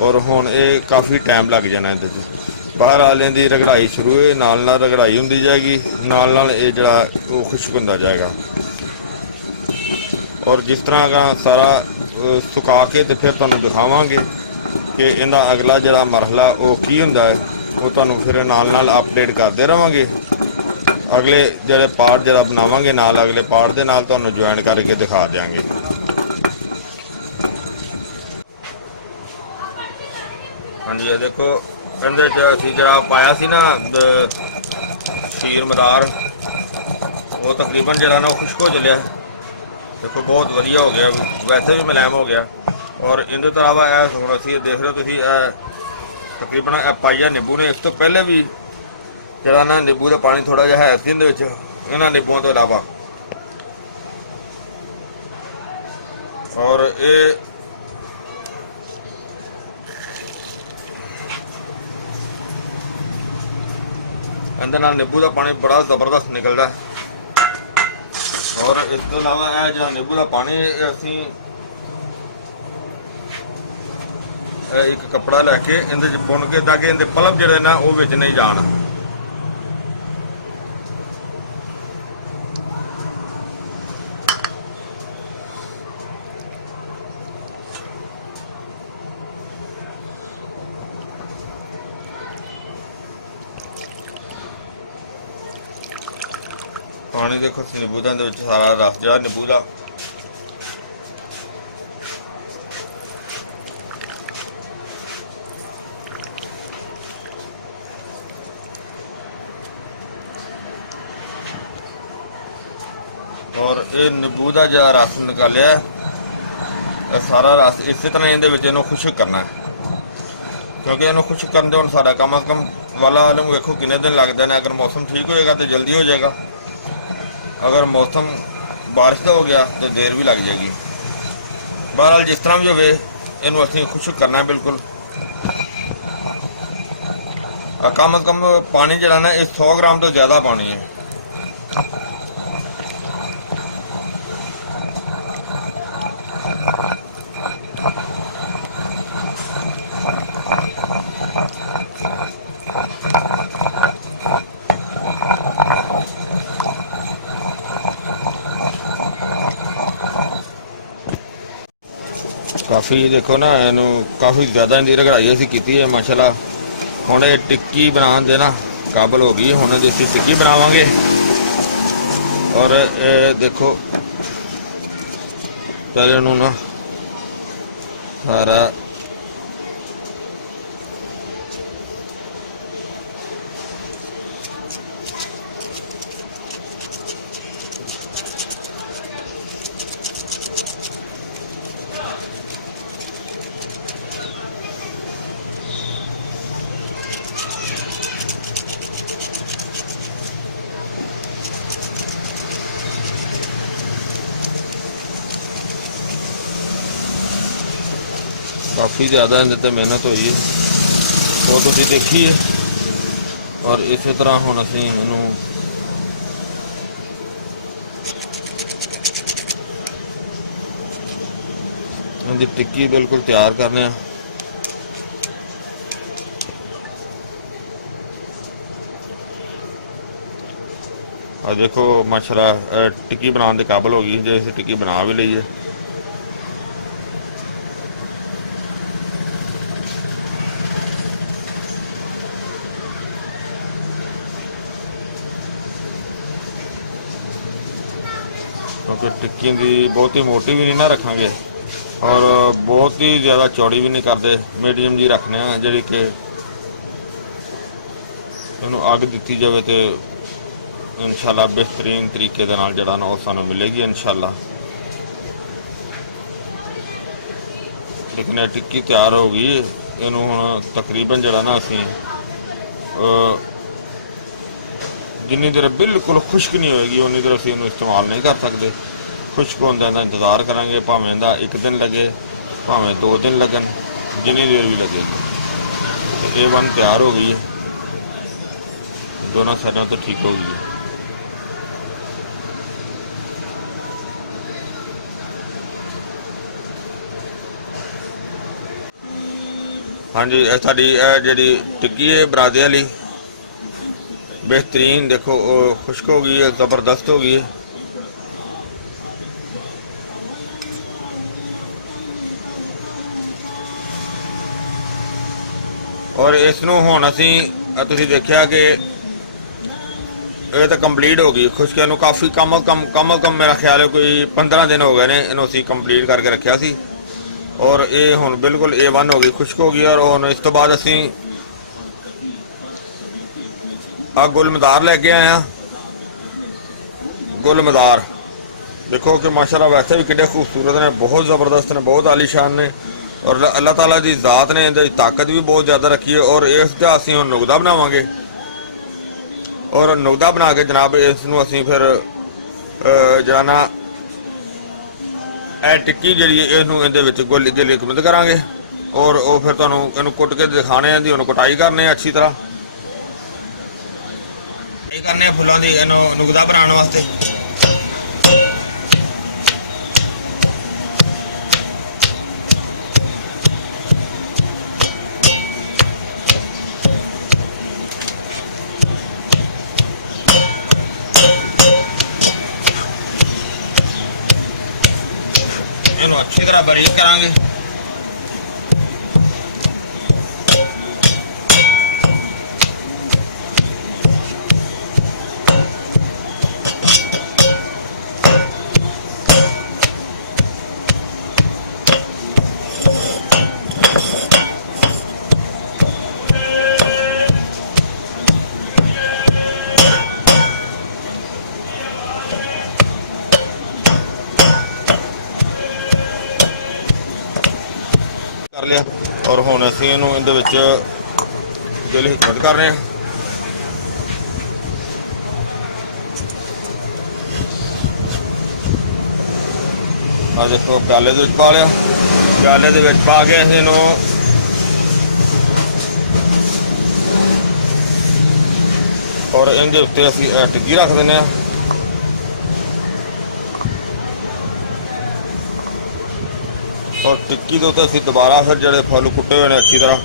ਔਰ ਹੁਣ ਇਹ ਕਾਫੀ ਟਾਈਮ ਲੱਗ ਜਾਣਾ ਇਹਦੇ 'ਚ। ਬਾਹਰ ਵਾਲਿਆਂ ਦੀ ਰਗੜਾਈ ਸ਼ੁਰੂ ਹੈ, ਨਾਲ ਨਾਲ ਰਗੜਾਈ ਹੁੰਦੀ ਜਾਏਗੀ, ਨਾਲ ਨਾਲ ਇਹ ਜਿਹੜਾ ਉਹ ਖੁਸ਼ਕ ਹੁੰਦਾ ਜਾਏਗਾ। ਔਰ ਜਿਸ ਤਰ੍ਹਾਂ ਦਾ ਸਾਰਾ ਸੁਕਾ ਕੇ ਤੇ ਫਿਰ ਤੁਹਾਨੂੰ ਦਿਖਾਵਾਂਗੇ ਕਿ ਇਹਦਾ ਅਗਲਾ ਜਿਹੜਾ ਮਰਹਲਾ ਉਹ ਕੀ ਹੁੰਦਾ ਹੈ। ਉਹ ਤੁਹਾਨੂੰ ਫਿਰ ਨਾਲ ਨਾਲ ਅਪਡੇਟ ਕਰਦੇ ਰਹਾਂਗੇ। ਅਗਲੇ ਜਿਹੜੇ ਪਾਰਟ ਜਿਹੜਾ ਬਣਾਵਾਂਗੇ ਨਾਲ ਅਗਲੇ ਪਾਰਟ ਦੇ ਨਾਲ ਤੁਹਾਨੂੰ ਜੁਆਇਨ ਕਰਕੇ ਦਿਖਾ ਦਿਆਂਗੇ। ਹਾਂਜੀ, ਇਹ ਦੇਖੋ ਇਹਦੇ 'ਚ ਅਸੀਂ ਜਿਹੜਾ ਪਾਇਆ ਸੀ ਨਾ ਖੀਰ ਮਦਾਰ, ਉਹ ਤਕਰੀਬਨ ਜਿਹੜਾ ਨਾ ਉਹ ਖੁਸ਼ਕ ਹੋ ਚੱਲਿਆ। ਦੇਖੋ ਬਹੁਤ ਵਧੀਆ ਹੋ ਗਿਆ, ਵੈਸੇ ਵੀ ਮੁਲਾਇਮ ਹੋ ਗਿਆ। ਔਰ ਇਹਦੇ ਤੋਂ ਇਲਾਵਾ ਇਹ ਹੁਣ ਅਸੀਂ ਦੇਖ ਰਹੇ ਹੋ ਤੁਸੀਂ, ਤਕਰੀਬਨ ਇਹ ਪਾਈਆ ਨਿੰਬੂ ਨੇ। ਇਸ ਤੋਂ ਪਹਿਲੇ ਵੀ ਜਿਹੜਾ ਨਾ ਨਿੰਬੂ ਦਾ ਪਾਣੀ ਥੋੜਾ ਜਿਹਾ ਹੈ ਸੀ ਇਹਦੇ ਵਿੱਚ, ਇਹਨਾਂ ਨਿੰਬੂਆਂ ਤੋਂ ਇਲਾਵਾ। ਔਰ ਇਹ ਇਹਦੇ ਨਾਲ ਨਿੰਬੂ ਦਾ ਪਾਣੀ ਬੜਾ ਜ਼ਬਰਦਸਤ ਨਿਕਲਦਾ। ਔਰ ਇਸ ਤੋਂ ਇਲਾਵਾ ਇਹ ਜਿਹੜਾ ਨਿੰਬੂ ਦਾ ਪਾਣੀ ਅਸੀਂ ਇੱਕ ਕੱਪੜਾ ਲੈ ਕੇ ਇਹਦੇ 'ਚ ਪੁਣ ਕੇ ਤਾਂ ਕਿ ਇਹਦੇ ਪਲਪ ਜਿਹੜੇ ਨਾ ਉਹ ਵਿੱਚ ਨਹੀਂ ਜਾਣ। ਪਾਣੀ ਦੇਖੋ ਨਿੰਬੂ ਦਾ ਇਹਦੇ ਵਿੱਚ ਸਾਰਾ ਰਸ ਜਿਹੜਾ ਨਿੰਬੂ ਦਾ ਔਰ ਇਹ ਨਿੰਬੂ ਦਾ ਜਿਹੜਾ ਰਸ ਨਿਕਾਲਿਆ, ਇਹ ਸਾਰਾ ਰਸ ਇਸੇ ਤਰ੍ਹਾਂ ਇਹਦੇ ਵਿੱਚ ਇਹਨੂੰ ਖੁਸ਼ਕ ਕਰਨਾ ਹੈ। ਕਿਉਂਕਿ ਇਹਨੂੰ ਖੁਸ਼ਕ ਕਰਨ ਦੇ ਹੁਣ ਸਾਡਾ ਕਮ ਅਜ਼ ਕਮ ਵਾਲਾ ਨੂੰ ਵੇਖੋ ਕਿੰਨੇ ਦਿਨ ਲੱਗਦੇ ਨੇ। ਅਗਰ ਮੌਸਮ ਠੀਕ ਹੋਏਗਾ ਤਾਂ ਜਲਦੀ ਹੋ ਜਾਏਗਾ, ਅਗਰ ਮੌਸਮ ਬਾਰਿਸ਼ ਦਾ ਹੋ ਗਿਆ ਤਾਂ ਦੇਰ ਵੀ ਲੱਗ ਜਾਏਗੀ। ਬਹਰਹਾਲ ਜਿਸ ਤਰ੍ਹਾਂ ਵੀ ਹੋਵੇ ਇਹਨੂੰ ਅਸੀਂ ਖੁਸ਼ਕ ਕਰਨਾ ਬਿਲਕੁਲ। ਕਮ ਅਜ਼ ਕਮ ਪਾਣੀ ਜਿਹੜਾ ਨਾ ਇਹ 100 ਗ੍ਰਾਮ ਤੋਂ ਜ਼ਿਆਦਾ ਪਾਣੀ ਹੈ। ਕਾਫੀ ਦੇਖੋ ਨਾ, ਇਹਨੂੰ ਕਾਫੀ ਜ਼ਿਆਦਾ ਇਹਦੀ ਰਗੜਾਈ ਅਸੀਂ ਕੀਤੀ ਹੈ ਮਾਸ਼ਾਅੱਲਾ। ਹੁਣ ਇਹ ਟਿੱਕੀ ਬਣਾਉਣ ਦੇ ਨਾ ਕਾਬਲ ਹੋ ਗਈ। ਹੁਣ ਇਹਦੀ ਅਸੀਂ ਟਿੱਕੀ ਬਣਾਵਾਂਗੇ। ਔਰ ਇਹ ਦੇਖੋ ਪਹਿਲੇ ਨੂੰ ਨਾ ਸਾਰਾ ਕਾਫੀ ਜ਼ਿਆਦਾ ਇਹਦੇ ਤੇ ਮਿਹਨਤ ਹੋਈ ਹੈ, ਉਹ ਤੁਸੀਂ ਦੇਖੀ ਹੈ। ਔਰ ਇਸੇ ਤਰ੍ਹਾਂ ਹੁਣ ਅਸੀਂ ਇਹਨੂੰ ਇਹਦੀ ਟਿੱਕੀ ਬਿਲਕੁਲ ਤਿਆਰ ਕਰਨੇ ਆ। ਆ ਦੇਖੋ ਮਾਸ਼ਾਅੱਲਾ ਟਿੱਕੀ ਬਣਾਉਣ ਦੇ ਕਾਬਲ ਹੋ ਗਈ। ਜੇ ਅਸੀਂ ਟਿੱਕੀ ਬਣਾ ਵੀ ਲਈਏ क्योंकि टिक्की की बहुत ही मोटी भी नहीं ना रखांगे और बहुत ही ज़्यादा चौड़ी भी नहीं करते, मीडियम जी रखने जी कि इन्हों अग दी जाए तो इंशाल्लाह बेहतरीन तरीके दे नाल जड़ा ना वो सानू मिलेगी इंशाल्लाह। लेकिन यह टिक्की तैयार हो गई, इनू हुण तकरीबन जड़ा ना असीं जिन्नी देर बिल्कुल खुश्क नहीं होएगी उन्नी देर असीं इनू इस्तेमाल नहीं कर सकते। खुश्क होंदा इहदा इंतज़ार करांगे, भावें इहदा 1 दिन लगे भावें 2 दिन लगन, जिन्नी देर भी लगेगी। A1 तैयार हो गई है, दोनों साइडों तो ठीक हो गई है। हाँ जी, साड़ी जी टिक्की है बरादे वाली बेहतरीन, देखो खुश्क हो गई है, ज़बरदस्त हो गई है। और इसनों हुण असीं तुसीं देखिया कि ये तो कंप्लीट हो गई खुश्क, इहनूं काफ़ी कम मेरा ख्याल है कोई 15 दिन हो गए ने इहनूं असीं कंप्लीट करके रखिया सी। और ये हुण बिल्कुल A1 हो गई, खुश्क हो गई। और हुण इस तो बाद असीं आ गुलमदार लैके आए हैं। गुलमदार देखो कि माशाल्लाह वैसे भी कितने खूबसूरत ने, बहुत ज़बरदस्त ने, बहुत आलीशान ने। और अल्लाह ताला की ज़ात ने इहदी ताकत भी बहुत ज़्यादा रखी है। और इसका असीं हुण नुकदा बनावांगे और नुकदा बना के जनाब इसनूं असीं फिर जिहड़ा ना ਇਹ ਟਿੱਕੀ ਜਿਹੜੀ ਇਹਨੂੰ ਇਹਦੇ ਵਿੱਚ ਗੋਲੀ ਗੇਲੀ ਕਮਤ ਕਰਾਂਗੇ। और वो फिर तुहानूं इहनूं कुट के दिखाने दी हुण कुटाई करने अच्छी तरह करने फुल्लां दी इहनूं नुकदा बनाने वास्ते। इहनूं अच्छी तरह बारीक करांगे। कर लिया और हुण असीं इहनूं इहदे विच दिल हिकमत कर रहे हैं। आ देखो प्याले दे विच पा लिया, प्याले दे विच पा के असीं इहनूं और इहदे उत्ते असीं टिक्की रख दिंदे आ। और टिक्की के उत्ते दोबारा फिर जोड़े फल कुटे हुए हैं अच्छी तरह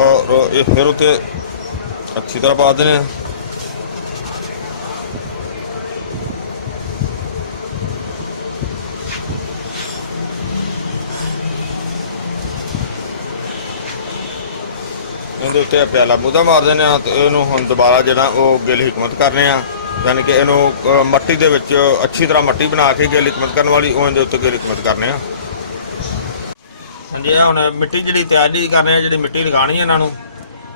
और ये फिर उत्ते अच्छी तरह पा देने। इहदे उत्ते प्याला मूधा मार देने तो इहनूं हुण दोबारा जिहड़ा वो गिल हिकमत करने यानी कि इहनूं मट्टी दे विच अच्छी तरह मट्टी बना के गिल हिकमत करने वाली वो इहदे उत्ते गिल हिकमत करने। हाँ जी, हम मिट्टी जी तैयारी कर रहे हैं, जी मिट्टी लगानी है इन्हों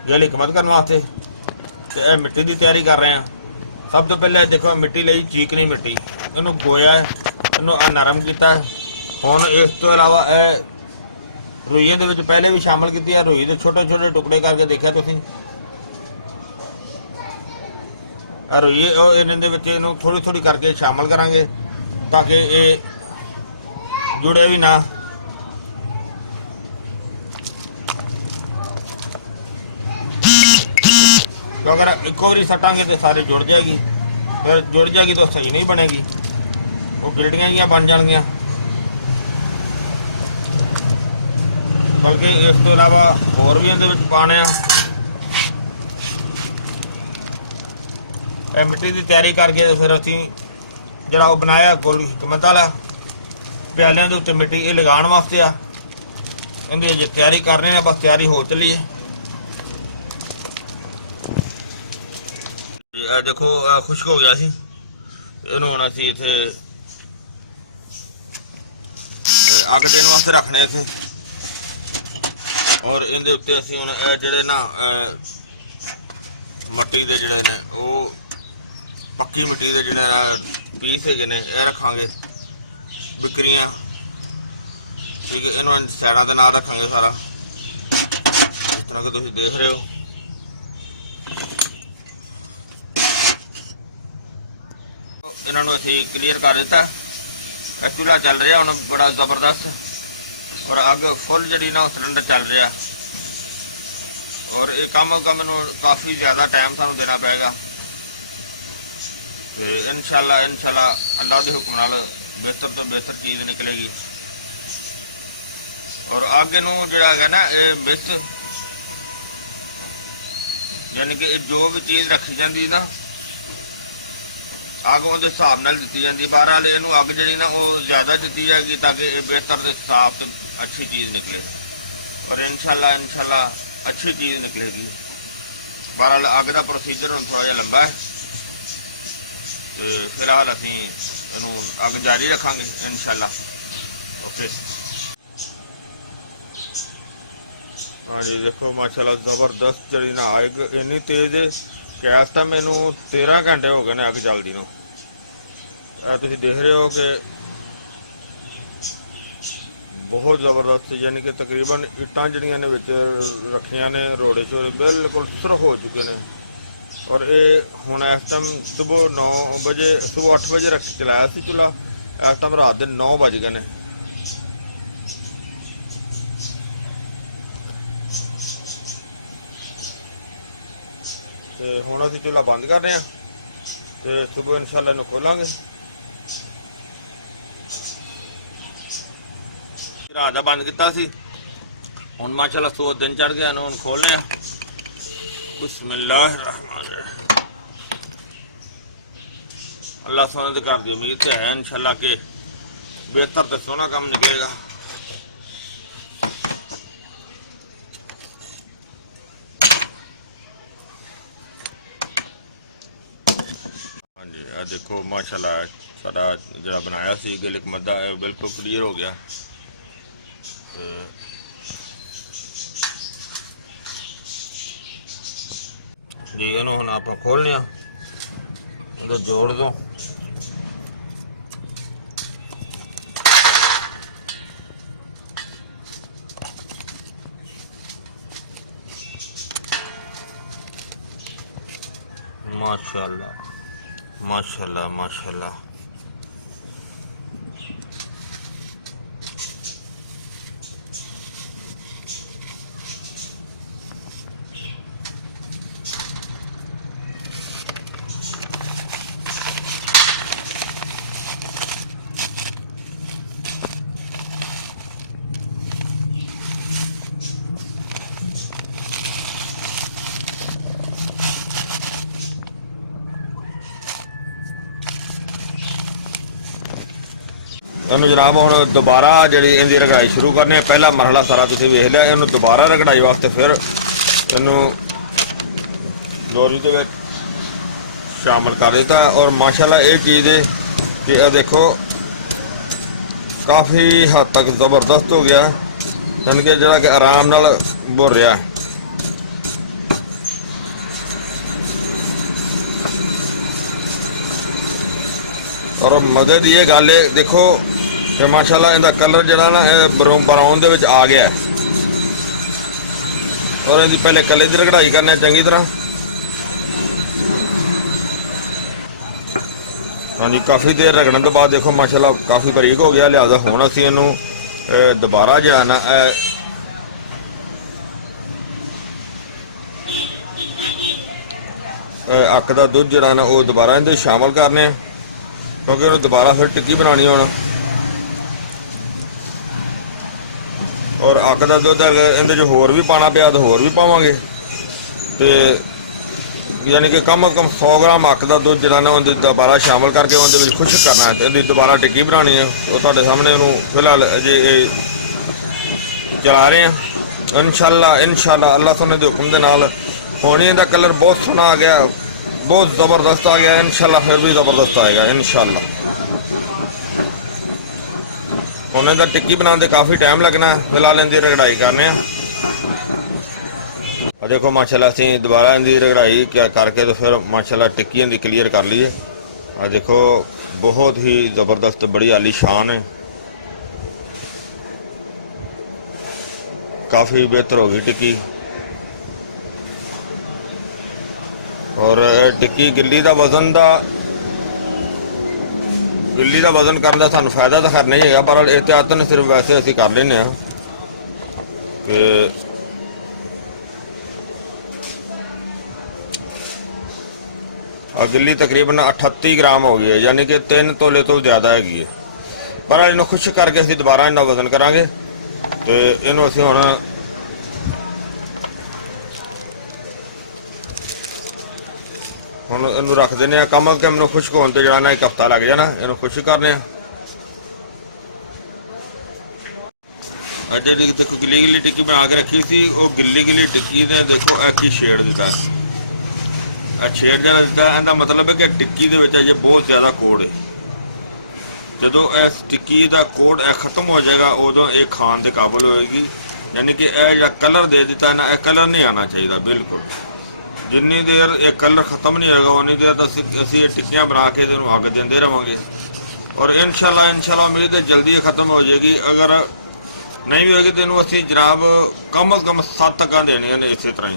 गिल हिकमत करने वास्ते तो यह मिट्टी की तैयारी कर रहे हैं। सब तो पहले देखो मिट्टी ली चीकनी मिट्टी, इन्हू गोया है, इन्हू नरम किया। हुण इस तो इलावा रुईए दे विच पहले भी शामिल की है, रुई के छोटे छोटे टुकड़े करके देखा तुसीं। रुई इन्हों थोड़ी थोड़ी करके शामिल करांगे ताकि ये जुड़े भी ना। अगर एक बारी सटांगे तो सारी जुड़ जाएगी, फिर जुड़ जाएगी तो सही नहीं बनेगी, वो गिल्टियां जियां बन जाएंगियां। बल्कि इस तो इलावा होर भी इहदे विच पाने आ। ਇਹ ਮਿੱਟੀ ਦੀ ਤਿਆਰੀ ਕਰਕੇ ਤੇ ਫਿਰ ਅਸੀਂ ਜਿਹੜਾ ਉਹ ਬਣਾਇਆ ਗੋਲ ਹਕਮਤ ਵਾਲਾ ਪਿਆਲਿਆਂ ਦੇ ਉੱਤੇ ਮਿੱਟੀ ਇਹ ਲਗਾਉਣ ਵਾਸਤੇ ਆ। ਇਹਦੀ ਜੇ ਤਿਆਰੀ ਕਰ ਰਹੇ ਨੇ, ਬਸ ਤਿਆਰੀ ਹੋ ਚੱਲੀ ਹੈ। ਇਹ ਦੇਖੋ ਆ ਖੁਸ਼ਕ ਹੋ ਗਿਆ ਸੀ, ਇਹਨੂੰ ਹੁਣ ਅਸੀਂ ਇੱਥੇ ਅੱਗ ਦੇਣ ਵਾਸਤੇ ਰੱਖਣੇ ਇੱਥੇ। ਔਰ ਇਹਦੇ ਉੱਤੇ ਅਸੀਂ ਹੁਣ ਇਹ ਜਿਹੜੇ ਨਾ ਮਿੱਟੀ ਦੇ ਜਿਹੜੇ ਨੇ ਉਹ ਪੱਕੀ ਮਿੱਟੀ ਦੇ ਜਿਹੜੇ ਪੀਸ ਹੈਗੇ ਨੇ ਇਹ ਰੱਖਾਂਗੇ, ਬਿਕਰੀਆਂ, ਠੀਕ ਹੈ। ਇਹਨੂੰ ਸਾਈਡਾਂ ਦੇ ਨਾਲ ਰੱਖਾਂਗੇ ਸਾਰਾ, ਇਸ ਤਰ੍ਹਾਂ ਕਿ ਤੁਸੀਂ ਦੇਖ ਰਹੇ ਹੋ। ਇਹਨਾਂ ਨੂੰ ਅਸੀਂ ਕਲੀਅਰ ਕਰ ਦਿੱਤਾ। ਇਹ ਚੁੱਲ੍ਹਾ ਚੱਲ ਰਿਹਾ ਹੁਣ ਬੜਾ ਜ਼ਬਰਦਸਤ, ਔਰ ਅੱਗ ਫੁੱਲ ਜਿਹੜੀ ਨਾ ਸਿਲੰਡਰ ਚੱਲ ਰਿਹਾ। ਔਰ ਇਹ ਕੰਮ ਨੂੰ ਕਾਫੀ ਜ਼ਿਆਦਾ ਟਾਈਮ ਸਾਨੂੰ ਦੇਣਾ ਪਏਗਾ ਤੇ ਇਨਸ਼ਾਅੱਲਾ ਅੱਲਾਹ ਦੇ ਹੁਕਮ ਨਾਲ ਬਿਹਤਰ ਤੋਂ ਬਿਹਤਰ ਚੀਜ਼ ਨਿਕਲੇਗੀ। ਔਰ ਅੱਗ ਨੂੰ ਜਿਹੜਾ ਹੈਗਾ ਨਾ ਇਹ ਵਿੱਚ ਯਾਨੀ ਕਿ ਜੋ ਵੀ ਚੀਜ਼ ਰੱਖੀ ਜਾਂਦੀ ਨਾ ਅੱਗ ਉਹਦੇ ਹਿਸਾਬ ਨਾਲ ਦਿੱਤੀ ਜਾਂਦੀ। ਬਹਰਹਾਲ ਇਹਨੂੰ ਅੱਗ ਜਿਹੜੀ ਨਾ ਉਹ ਜ਼ਿਆਦਾ ਦਿੱਤੀ ਜਾਏਗੀ ਤਾਂ ਕਿ ਇਹ ਬਿਹਤਰ ਤੇ ਸਾਫ਼ ਤੇ ਅੱਛੀ ਚੀਜ਼ ਨਿਕਲੇ। ਪਰ ਇਨਸ਼ਾਅੱਲਾ अच्छी चीज़ निकलेगी। बहरहाल अग का प्रोसीजर हम थोड़ा जिहा लंबा है तो फिलहाल असीं इहनूं अग जारी रखांगे इंशाअल्लाह। ओके हाँ जी, देखो माशाअल्लाह जबरदस्त जी ना अग इन्नी तेज़ है कि इस टाइम मैनू 13 घंटे हो गए ने अग चलदी नूं। तुसीं देख रहे हो कि बहुत ज़बरदस्त, यानी कि तकरीबन इट्टां जड़ियां ने विच रखियां ने रोड़े शोड़े बिल्कुल सुरख हो चुके हैं। और ये हुण इस टाइम सुबह 9 बजे सुबह 8 बजे रख चलाया सी चूल्हा, इस टाइम रात के 9 बज गए ने। ते हुण असीं चूल्हा बंद कर रहे हैं ते सुबह इंशाअल्लाह इहनूं खोलांगे। रात का बंद किया सी, हुण माशाअल्लाह 100 दिन चढ़ गया, हुण खोल रहे हैं। बिस्मिल्लाहिर्रहमानिर्रहीम। अल्लाह सोने की घर की उम्मीद है इंशाअल्लाह के बेहतर तो सोना काम निकलेगा। हाँ जी, देखो माशाअल्लाह साडा जो बनाया सी गिलक मद्दा बिल्कुल क्लीयर हो गया। जी इन्हों हम आप खोलने इधर जोड़ दो। माशाअल्लाह माशाअल्लाह माशाअल्लाह। ਇਹਨੂੰ ਜਨਾਬ ਹੁਣ ਦੁਬਾਰਾ ਜਿਹੜੀ ਇਹਦੀ ਰਗੜਾਈ ਸ਼ੁਰੂ ਕਰਨੀ ਹੈ। ਪਹਿਲਾ ਮਰਹਲਾ ਸਾਰਾ ਤੁਸੀਂ ਵੇਖ ਲਿਆ, ਇਹਨੂੰ ਦੁਬਾਰਾ ਰਗੜਾਈ ਵਾਸਤੇ ਫਿਰ ਇਹਨੂੰ ਲੋਰੀ ਦੇ ਵਿੱਚ ਸ਼ਾਮਲ ਕਰ ਦਿੱਤਾ। ਔਰ ਮਾਸ਼ਾਅੱਲਾ ਇਹ ਚੀਜ਼ ਹੈ ਕਿ ਇਹ ਦੇਖੋ ਕਾਫੀ ਹੱਦ ਤੱਕ ਜ਼ਬਰਦਸਤ ਹੋ ਗਿਆ, ਯਾਨੀ ਕਿ ਜਿਹੜਾ ਕਿ ਆਰਾਮ ਨਾਲ ਭੁਰ ਰਿਹਾ। ਔਰ ਮਜ਼ੇ ਦੀ ਇਹ ਗੱਲ ਹੈ ਦੇਖੋ कि माशाअल्लाह इनका कलर जरा ना ब्राउन दे विच आ गया है। और इनकी पहले कले की रगड़ाई करने चंगी तरह। हाँ जी, काफ़ी देर रगड़न तो बाद देखो माशाअल्लाह काफ़ी बारीक हो गया, लिहाजा हुण असीं इहनूं दोबारा जो ना ਅੱਕ ਦਾ ਦੁੱਧ ਜਿਹੜਾ ਨਾ ਉਹ ਦੁਬਾਰਾ ਇਹਦੇ ਸ਼ਾਮਲ ਕਰਨੇ ਆ, ਕਿਉਂਕਿ ਉਹਨੂੰ ਦੁਬਾਰਾ ਫਿਰ ਟਿੱਕੀ ਬਣਾਉਣੀ ਹੁਣ। ਔਰ ਅੱਕ ਦਾ ਦੁੱਧ ਇਹਦੇ 'ਚ ਹੋਰ ਵੀ ਪਾਉਣਾ ਪਿਆ ਤਾਂ ਹੋਰ ਵੀ ਪਾਵਾਂਗੇ, ਤੇ ਯਾਨੀ ਕਿ ਕਮ ਅਜ਼ ਕਮ 100 ਗ੍ਰਾਮ ਅੱਕ ਦਾ ਦੁੱਧ ਜਿਹੜਾ ਨਾ ਉਹਦੇ ਦੁਬਾਰਾ ਸ਼ਾਮਲ ਕਰਕੇ ਉਹਦੇ ਵਿੱਚ ਖੁਸ਼ਕ ਕਰਨਾ ਹੈ, ਤੇ ਇਹਦੀ ਦੁਬਾਰਾ ਟਿੱਕੀ ਬਣਾਉਣੀ ਹੈ। ਉਹ ਤੁਹਾਡੇ ਸਾਹਮਣੇ ਉਹਨੂੰ ਫਿਲਹਾਲ ਅਜੇ ਚਲਾ ਰਹੇ ਆ। ਇਨਸ਼ਾਅੱਲਾ ਅੱਲਾਹ ਸੁਣੇ ਦੇ ਹੁਕਮ ਦੇ ਨਾਲ ਹੁਣ ਇਹਦਾ ਕਲਰ ਬਹੁਤ ਸੋਹਣਾ ਆ ਗਿਆ, ਬਹੁਤ ਜ਼ਬਰਦਸਤ ਆ ਗਿਆ। ਇਨਸ਼ਾਅੱਲਾ ਫਿਰ ਵੀ ਜ਼ਬਰਦਸਤ ਆਏਗਾ ਇਨਸ਼ਾਅੱਲਾ। ਹੁਣ ਇਹਦਾ ਟਿੱਕੀ ਬਣਾਉਣ 'ਤੇ ਕਾਫੀ ਟਾਈਮ ਲੱਗਣਾ। ਫਿਲਹਾਲ ਇਹਦੀ ਰਗੜਾਈ ਕਰਨੇ ਆ। ਆ ਦੇਖੋ ਮਾਸ਼ਾਅੱਲਾ ਅਸੀਂ ਦੁਬਾਰਾ ਇਹਦੀ ਰਗੜਾਈ ਕਰਕੇ ਤੇ ਫਿਰ ਮਾਸ਼ਾਅੱਲਾ ਟਿੱਕੀ ਇਹਦੀ ਕਲੀਅਰ ਕਰ ਲਈਏ। ਆ ਦੇਖੋ ਬਹੁਤ ਹੀ ਜ਼ਬਰਦਸਤ ਬੜੀ ਆਲੀਸ਼ਾਨ ਹੈ, ਕਾਫੀ ਬਿਹਤਰ ਹੋ ਗਈ ਟਿੱਕੀ। ਔਰ ਟਿੱਕੀ ਗਿੱਲੀ ਦਾ ਵਜ਼ਨ ਕਰਨ ਦਾ ਸਾਨੂੰ ਫਾਇਦਾ ਤਾਂ ਖੈਰ ਨਹੀਂ ਹੈਗਾ, ਪਰ ਇਹਤਿਆਤਨ ਸਿਰਫ ਵੈਸੇ ਅਸੀਂ ਕਰ ਲੈਂਦੇ ਹਾਂ। ਤੇ ਗਿੱਲੀ ਤਕਰੀਬਨ 38 ਗ੍ਰਾਮ ਹੋ ਗਈ ਹੈ, ਯਾਨੀ ਕਿ 3 ਤੋਲੇ ਤੋਂ ਜ਼ਿਆਦਾ ਹੈਗੀ ਹੈ। ਪਰ ਇਹਨੂੰ ਖੁਸ਼ਕ ਕਰਕੇ ਅਸੀਂ ਦੁਬਾਰਾ ਇਹਦਾ ਵਜ਼ਨ ਕਰਾਂਗੇ, ਤੇ ਇਹਨੂੰ ਅਸੀਂ ਹੁਣ ਇਹਨੂੰ ਰੱਖ ਦਿੰਦੇ ਹਾਂ। ਕਮ ਅਜ਼ ਕਮ ਇਹਨੂੰ ਖੁਸ਼ਕ ਹੋਣ ਤੇ ਜਿਹੜਾ ਨਾ 1 ਹਫ਼ਤਾ ਲੱਗ ਜਾਣਾ। ਇਹਨੂੰ ਖੁਸ਼ਕ ਕਰਨੇ ਆ। ਅੱਜ ਦੇਖੋ ਗਿੱਲੀ ਟਿੱਕੀ ਬਣਾ ਕੇ ਰੱਖੀ ਸੀ, ਉਹ ਗਿੱਲੀ ਟਿੱਕੀ ਦੇ ਦੇਖੋ ਇਹ ਕੀ ਸ਼ੇਡ ਦਿੱਤਾ, ਇਹ ਸ਼ੇਡ ਜਿਹੜਾ ਦਿੱਤਾ ਇਹਦਾ ਮਤਲਬ ਹੈ ਕਿ ਟਿੱਕੀ ਦੇ ਵਿੱਚ ਅਜੇ ਬਹੁਤ ਜ਼ਿਆਦਾ ਕੋੜ ਹੈ। ਜਦੋਂ ਇਸ ਟਿੱਕੀ ਦਾ ਕੋੜ ਇਹ ਖਤਮ ਹੋ ਜਾਏਗਾ ਉਦੋਂ ਇਹ ਖਾਣ ਦੇ ਕਾਬਿਲ ਹੋਏਗੀ। ਯਾਨੀ ਕਿ ਇਹ ਜਿਹੜਾ ਕਲਰ ਦੇ ਦਿੱਤਾ ਨਾ, ਇਹ ਕਲਰ ਨਹੀਂ ਆਉਣਾ ਚਾਹੀਦਾ ਬਿਲਕੁਲ। ਜਿੰਨੀ ਦੇਰ ਇਹ ਕਲਰ ਖਤਮ ਨਹੀਂ ਹੋਏਗਾ ਉਨੀ ਦੇਰ ਤੱਕ ਅਸੀਂ ਇਹ ਟਿੱਕੀਆਂ ਬਣਾ ਕੇ ਇਹਨੂੰ ਅੱਗ ਦਿੰਦੇ ਰਹਾਂਗੇ। ਔਰ ਇਨਸ਼ਾਅੱਲਾ ਉਮੀਦ ਹੈ ਜਲਦੀ ਇਹ ਖਤਮ ਹੋ ਜਾਏਗੀ। ਅਗਰ ਨਹੀਂ ਵੀ ਹੋਏਗੀ ਤਾਂ ਇਹਨੂੰ ਅਸੀਂ ਜਨਾਬ ਕਮ ਅਜ਼ ਕਮ 7 ਤੱਕਾਂ ਦੇਣੀਆਂ ਨੇ ਇਸੇ ਤਰ੍ਹਾਂ ਹੀ।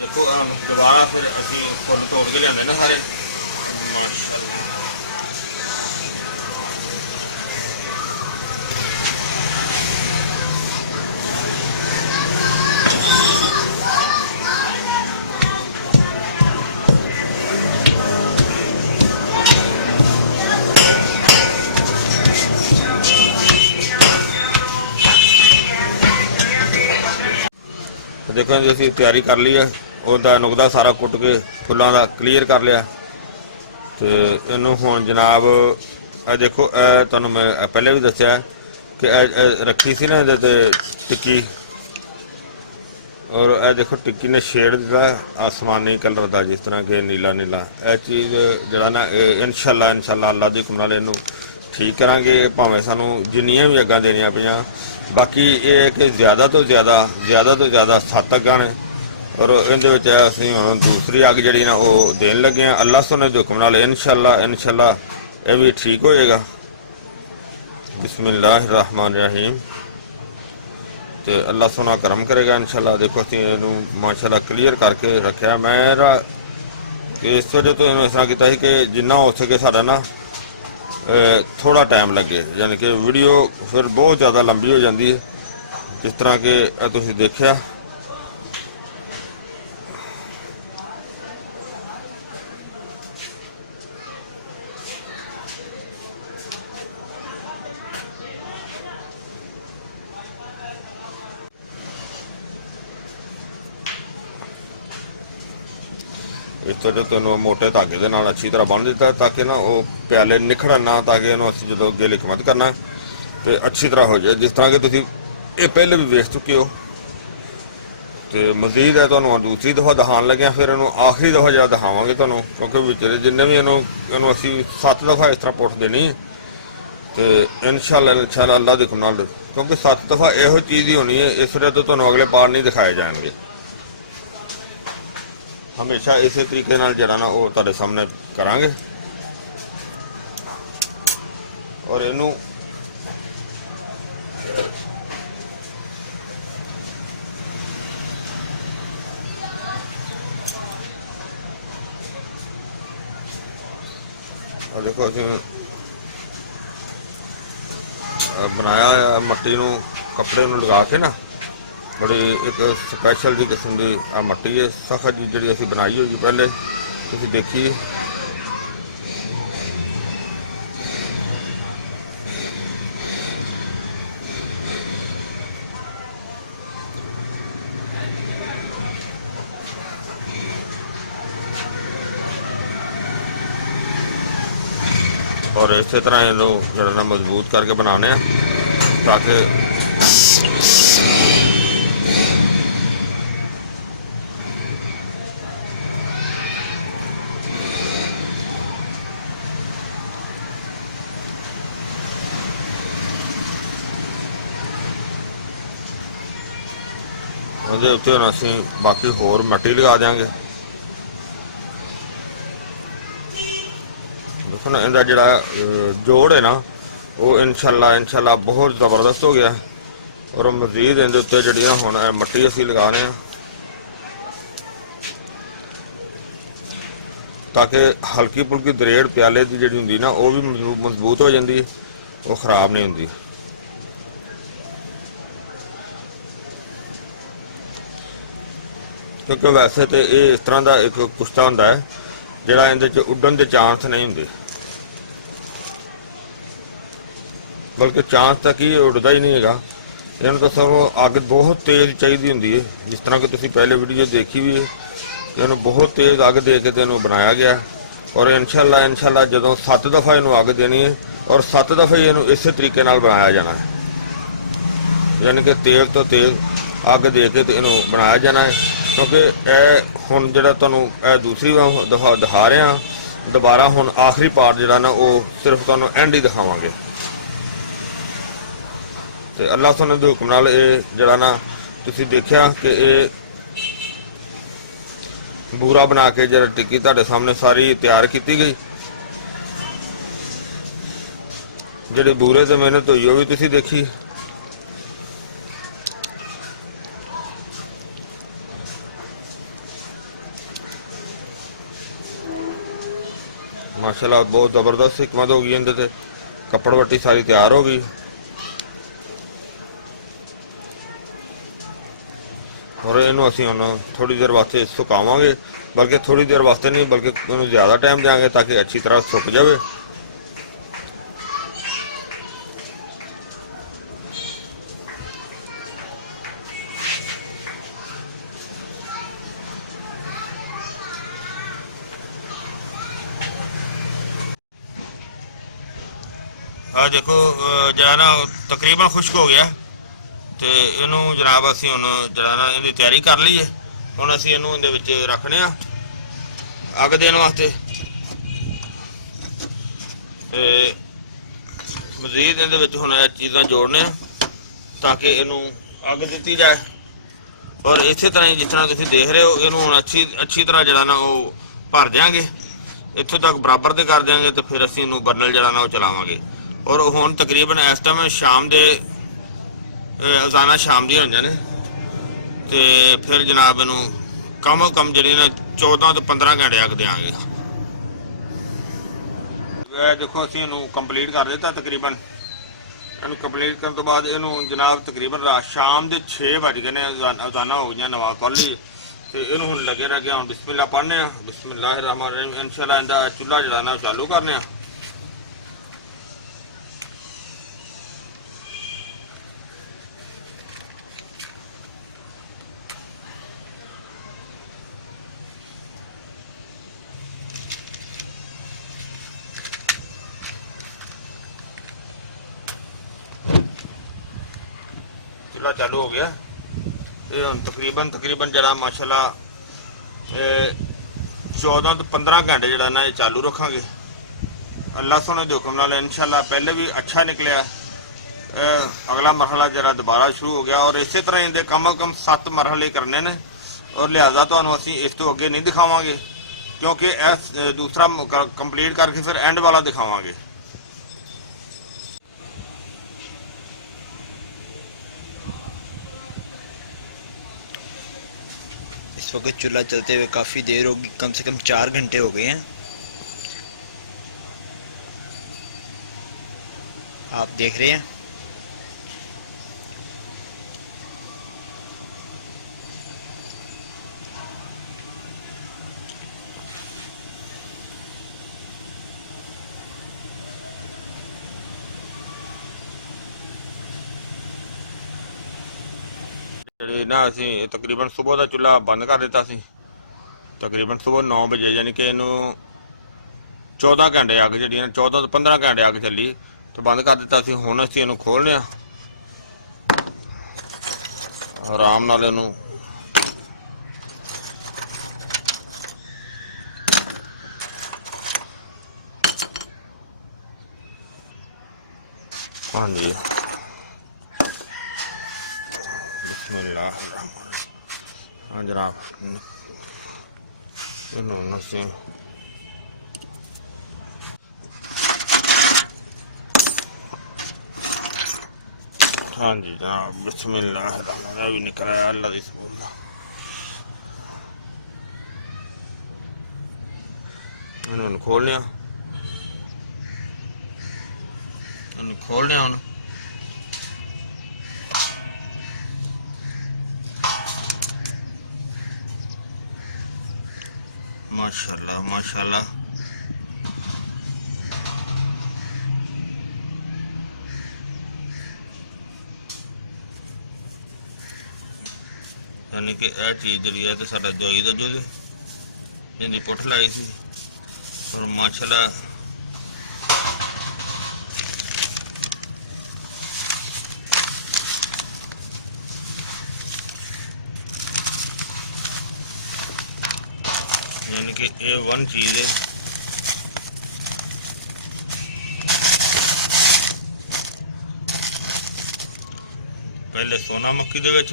ਦੇਖੋ ਦੁਬਾਰਾ ਫਿਰ ਅਸੀਂ ਫੁੱਲ ਤੋੜ ਕੇ ਲਿਆਂਦੇ ਨਾ ਸਾਰੇ। ਦੇਖੋ ਜੀ ਅਸੀਂ ਤਿਆਰੀ ਕਰ ਲਈ ਹੈ, ਉਹਦਾ ਨੁਕਦਾ ਸਾਰਾ ਕੁੱਟ ਕੇ ਫੁੱਲਾਂ ਦਾ ਕਲੀਅਰ ਕਰ ਲਿਆ। ਤੇ ਇਹਨੂੰ ਹੁਣ ਜਨਾਬ ਇਹ ਦੇਖੋ ਇਹ ਤੁਹਾਨੂੰ ਮੈਂ ਪਹਿਲੇ ਵੀ ਦੱਸਿਆ ਕਿ ਇਹ ਰੱਖੀ ਸੀ ਨਾ ਇਹਦੇ ਤੇ ਟਿੱਕੀ, ਔਰ ਇਹ ਦੇਖੋ ਟਿੱਕੀ ਨੇ ਸ਼ੇਡ ਦਿੱਤਾ ਆਸਮਾਨੀ ਕਲਰ ਦਾ, ਜਿਸ ਤਰ੍ਹਾਂ ਕਿ ਨੀਲਾ। ਇਹ ਚੀਜ਼ ਜਿਹੜਾ ਨਾ ਇਨਸ਼ਾਅੱਲਾ ਅੱਲਾਹ ਦੇ ਹੁਕਮ ਨਾਲ ਇਹਨੂੰ ਠੀਕ ਕਰਾਂਗੇ, ਭਾਵੇਂ ਸਾਨੂੰ ਜਿੰਨੀਆਂ ਵੀ ਅੱਗਾਂ ਦੇਣੀਆਂ ਪਈਆਂ। ਬਾਕੀ ਇਹ ਹੈ ਕਿ ਜ਼ਿਆਦਾ ਤੋਂ ਜ਼ਿਆਦਾ 7 ਅੱਗਾਂ ਨੇ, ਔਰ ਇਹਦੇ ਵਿੱਚ ਅਸੀਂ ਹੁਣ ਦੂਸਰੀ ਅੱਗ ਜਿਹੜੀ ਨਾ ਉਹ ਦੇਣ ਲੱਗੇ ਹਾਂ। ਅੱਲਾਹ ਸੁਣੇ ਦੇ ਹੁਕਮ ਨਾਲ ਇਨਸ਼ਾਅੱਲਾ ਇਹ ਵੀ ਠੀਕ ਹੋ ਜਾਏਗਾ। ਬਿਸਮਿल्लाह रहमान रहीम। ਤੇ ਅੱਲਾਹ ਸੋਨਾ ਕਰਮ ਕਰੇਗਾ ਇਨਸ਼ਾਅੱਲਾ। ਦੇਖੋ ਅਸੀਂ ਇਹਨੂੰ ਮਾਸ਼ਾਅੱਲਾ ਕਲੀਅਰ ਕਰਕੇ ਰੱਖਿਆ। ਮੇਰਾ ਇਸ ਵਜ੍ਹਾ ਤੋਂ ਇਹਨੂੰ ਇਸ ਤਰ੍ਹਾਂ ਕੀਤਾ ਸੀ ਕਿ ਜਿੰਨਾ ਹੋ ਸਕੇ ਸਾਡਾ ਨਾ ਥੋੜਾ ਟਾਈਮ ਲੱਗੇ, ਯਾਨੀ ਕਿ ਵੀਡੀਓ ਫਿਰ ਬਹੁਤ ਜ਼ਿਆਦਾ ਲੰਬੀ ਹੋ ਜਾਂਦੀ ਹੈ, ਜਿਸ ਤਰ੍ਹਾਂ ਕਿ ਤੁਸੀਂ ਦੇਖਿਆ। ਇਸ ਤੋਂ ਜੋ ਤੁਹਾਨੂੰ ਮੋਟੇ ਧਾਗੇ ਦੇ ਨਾਲ ਅੱਛੀ ਤਰ੍ਹਾਂ ਬੰਨ੍ਹ ਦਿੱਤਾ ਤਾਂ ਕਿ ਨਾ ਉਹ ਪਿਆਲੇ ਨਿਖੜਨ ਨਾ, ਤਾਂ ਕਿ ਇਹਨੂੰ ਅਸੀਂ ਜਦੋਂ ਅੱਗੇ ਲਿਖਮਤ ਕਰਨਾ ਤੇ ਅੱਛੀ ਤਰ੍ਹਾਂ ਹੋ ਜਾਏ। ਜਿਸ ਤਰ੍ਹਾਂ ਕਿ ਤੁਸੀਂ ਇਹ ਪਹਿਲੇ ਵੀ ਵੇਖ ਚੁੱਕੇ ਹੋ। ਤੇ ਮਜ਼ੀਦ ਹੈ ਤੁਹਾਨੂੰ ਦੂਸਰੀ ਦਫਾ ਦਿਖਾਉਣ ਲੱਗਿਆ, ਫਿਰ ਇਹਨੂੰ ਆਖਰੀ ਦਫਾ ਜਿਹੜਾ ਦਿਖਾਵਾਂਗੇ ਤੁਹਾਨੂੰ, ਕਿਉਂਕਿ ਵਿਚਾਰੇ ਜਿੰਨੇ ਵੀ ਇਹਨੂੰ ਅਸੀਂ 7 ਦਫਾ ਇਸ ਤਰ੍ਹਾਂ ਪੁੱਟ ਦੇਣੀ ਹੈ। ਤੇ ਇਨਸ਼ਾਅੱਲਾ ਅੱਲਾਹ ਦੇ ਹੁਕਮ ਨਾਲ, ਕਿਉਂਕਿ 7 ਦਫਾ ਇਹੋ ਚੀਜ਼ ਹੀ ਹੋਣੀ ਹੈ, ਇਸ ਵਜ੍ਹਾ ਤੋਂ ਤੁਹਾਨੂੰ ਅਗਲੇ ਪਾਰ ਨਹੀਂ ਦਿਖਾਏ ਜਾਣਗੇ। ਹਮੇਸ਼ਾ ਇਸੇ ਤਰੀਕੇ ਨਾਲ ਜਿਹੜਾ ਨਾ ਉਹ ਤੁਹਾਡੇ ਸਾਹਮਣੇ ਕਰਾਂਗੇ। ਔਰ ਇਹਨੂੰ ਦੇਖੋ ਅਸੀਂ ਬਣਾਇਆ ਮੱਟੀ ਨੂੰ ਕੱਪੜੇ ਨੂੰ ਲਗਾ ਕੇ ਨਾ ਬੜੀ ਇੱਕ ਸਪੈਸ਼ਲ ਦੀ ਕਿਸਮ ਦੀ ਆ ਮੱਟੀ ਹੈ ਸਖਤ ਜੀ ਜਿਹੜੀ ਅਸੀਂ ਬਣਾਈ ਹੋਈ ਪਹਿਲੇ ਤੁਸੀਂ ਦੇਖੀ। और इस तरह इन्हों जरा मजबूत करके बनाने ताकि ਉਹਦੇ ਉੱਤੇ ਹੁਣ ਅਸੀਂ ਬਾਕੀ ਹੋਰ ਮਿੱਟੀ ਲਗਾ ਦਿਆਂਗੇ। ਦੇਖੋ ਨਾ ਇਹਦਾ ਜਿਹੜਾ ਜੋੜ ਹੈ ਨਾ ਉਹ ਇਨਸ਼ਾਅੱਲਾ ਬਹੁਤ ਜ਼ਬਰਦਸਤ ਹੋ ਗਿਆ। ਔਰ ਮਜ਼ੀਦ ਇਹਦੇ ਉੱਤੇ ਜਿਹੜੀਆਂ ਹੁਣ ਮਿੱਟੀ ਅਸੀਂ ਲਗਾ ਰਹੇ ਹਾਂ ताकि हल्की फुल्की दरेड़ प्याले की जी होंगी ना वो भी मजबूत हो जाती है, वो खराब नहीं होंगी। क्योंकि वैसे तो ये इस तरह का एक कुश्ता होंदा है जिहड़ा इहदे च उड्डण के चांस नहीं होंगे, बल्कि चांस तक ही उड़ता ही नहीं है। इन्होंने तो सब अग बहुत तेज़ चाहिए होंगी है, जिस तरह कि तुसीं पहले वीडियो देखी भी है कि इन्होंने बहुत तेज़ अग दे के इन्हों बनाया गया। और इंशाअल्लाह जदों 7 दफ़ा इन्हों अग देनी है और 7 दफ़ा ही इन्हों इस तरीके नाल बनाया जाना है, यानी कि तेज़ तो तेज़ अग दे के तो इन्हों बनाया जाना है। क्योंकि हुण जिहड़ा तुहानूं दूसरी दफ़ा दिखा रहे हैं, दोबारा हुण आखिरी पार्ट जिहड़ा ना वो सिर्फ तुहानूं एंड ही दिखावांगे। तो अल्लाह सुने दे हुक्म नाल ये जिहड़ा ना तुसीं देखिया कि ये बूरा बना के जरा टिक्की तुहाडे सामने सारी तैयार की गई। जिहड़ी बूरे ते मेहनत हुई वो भी तुसीं देखी। माशाल्लाह बहुत जबरदस्त हिकमत हो गई, इहदे ते कपड़ वट्टी सारी तैयार हो गई। और इनू असी हुण थोड़ी देर वास्ते सुकावांगे, बल्कि थोड़ी देर वास्ते नहीं बल्कि इन्हूं ज़्यादा टाइम देंगे ताकि अच्छी तरह सुक जाए। आ देखो जरा ना तकरीबन खुश्क हो गया तो इनू जनाब असी हुण जरा ना इहदी तैयारी कर ली है। हुण असी इनू इहदे विच रखने आ अग देने वास्ते। मजीद इहदे विच हुण चीज़ां जोड़ने ताकि इनू अग दित्ती जाए। और इस तरह ही जिस तरह तुसीं देख रहे हो इनू हुण अच्छी तरह जरा ना वो भर देंगे, इत्थों तक बराबर ते कर देंगे तो फिर असी इनू बर्नल जरा ना वो चलावांगे। और हुण तकरीबन इस टाइम शाम दे अजाना शाम दी होईयां ने ते फिर जनाब इनू कम जी ना 14 तो 15 घंटे अग देंगे। देखो असी इनू कंप्लीट कर दिता तकरीबन। इनू कंप्लीट करने तो बाद इनू जनाब तकरीबन शाम के 6 बज गए ने, अजाना हो गई नमाज पढ़ ली तो इनू हुण लगे रह गया। बिस्मिल्लाह पढ़ने बिस्मिल्लाहिर्रहमानिर्रहीम। इंशाअल्लाह इहदा चूल्हा जिहड़ा ना चालू करने। चूल्हा चालू हो गया। ये तकरीबन जरा माशाल्लाह 14 तो 15 घंटे जरा ना ये चालू रखांगे। अल्लाह सोने के हुक्म नाल इंशाअल्लाह पहले भी अच्छा निकलिया। अगला मरहला जरा दोबारा शुरू हो गया और इस तरह इनके कम अज कम 7 मरहले करने ने और लिहाजा तो असी इस तो अगे नहीं दिखावांगे क्योंकि दूसरा कंप्लीट करके फिर एंड वाला दिखावांगे। इस वक्त चूल्हा चलते हुए काफ़ी देर होगी, कम से कम 4 घंटे हो गए हैं। आप देख रहे हैं ਇਹ ਨਾ ਅਸੀਂ ਤਕਰੀਬਨ ਸਵੇਰ ਦਾ ਚੁੱਲ੍ਹਾ ਬੰਦ ਕਰ ਦਿੱਤਾ ਸੀ, ਤਕਰੀਬਨ ਸਵੇਰ 9 ਵਜੇ, ਯਾਨੀ ਕਿ ਇਹਨੂੰ 14 ਘੰਟੇ ਅੱਗ ਜਿਹੜੀ 14 ਤੋਂ 15 ਘੰਟੇ ਅੱਗ ਚੱਲੀ ਤੇ ਬੰਦ ਕਰ ਦਿੱਤਾ ਸੀ। ਹੁਣ ਅਸੀਂ ਇਹਨੂੰ ਖੋਲ੍ਹਦੇ ਹਾਂ ਆਰਾਮ ਨਾਲ ਇਹਨੂੰ। ਹਾਂਜੀ, ਬਿਸਮਿल्लाह। हाँ जनाब, ਇਹਨੂੰ ਅਸੀਂ हाँ जी जनाब, बिस्मिल्लाह भी निकल आया अल्लाह दी सबूत दा। ਇਹਨੂੰ ਖੋਲ ਲਿਆ, ਇਹਨੂੰ ਖੋਲ ਲਿਆ ਹੁਣ। माशाल्लाह माशाल्लाह, यानी कि यह चीज़ जी है तो साडा जोई दा जो जिन्नी पुठ लाई सी और माशाल्लाह यानी कि ये वन चीज़ है। पहले सोना मक्की दे विच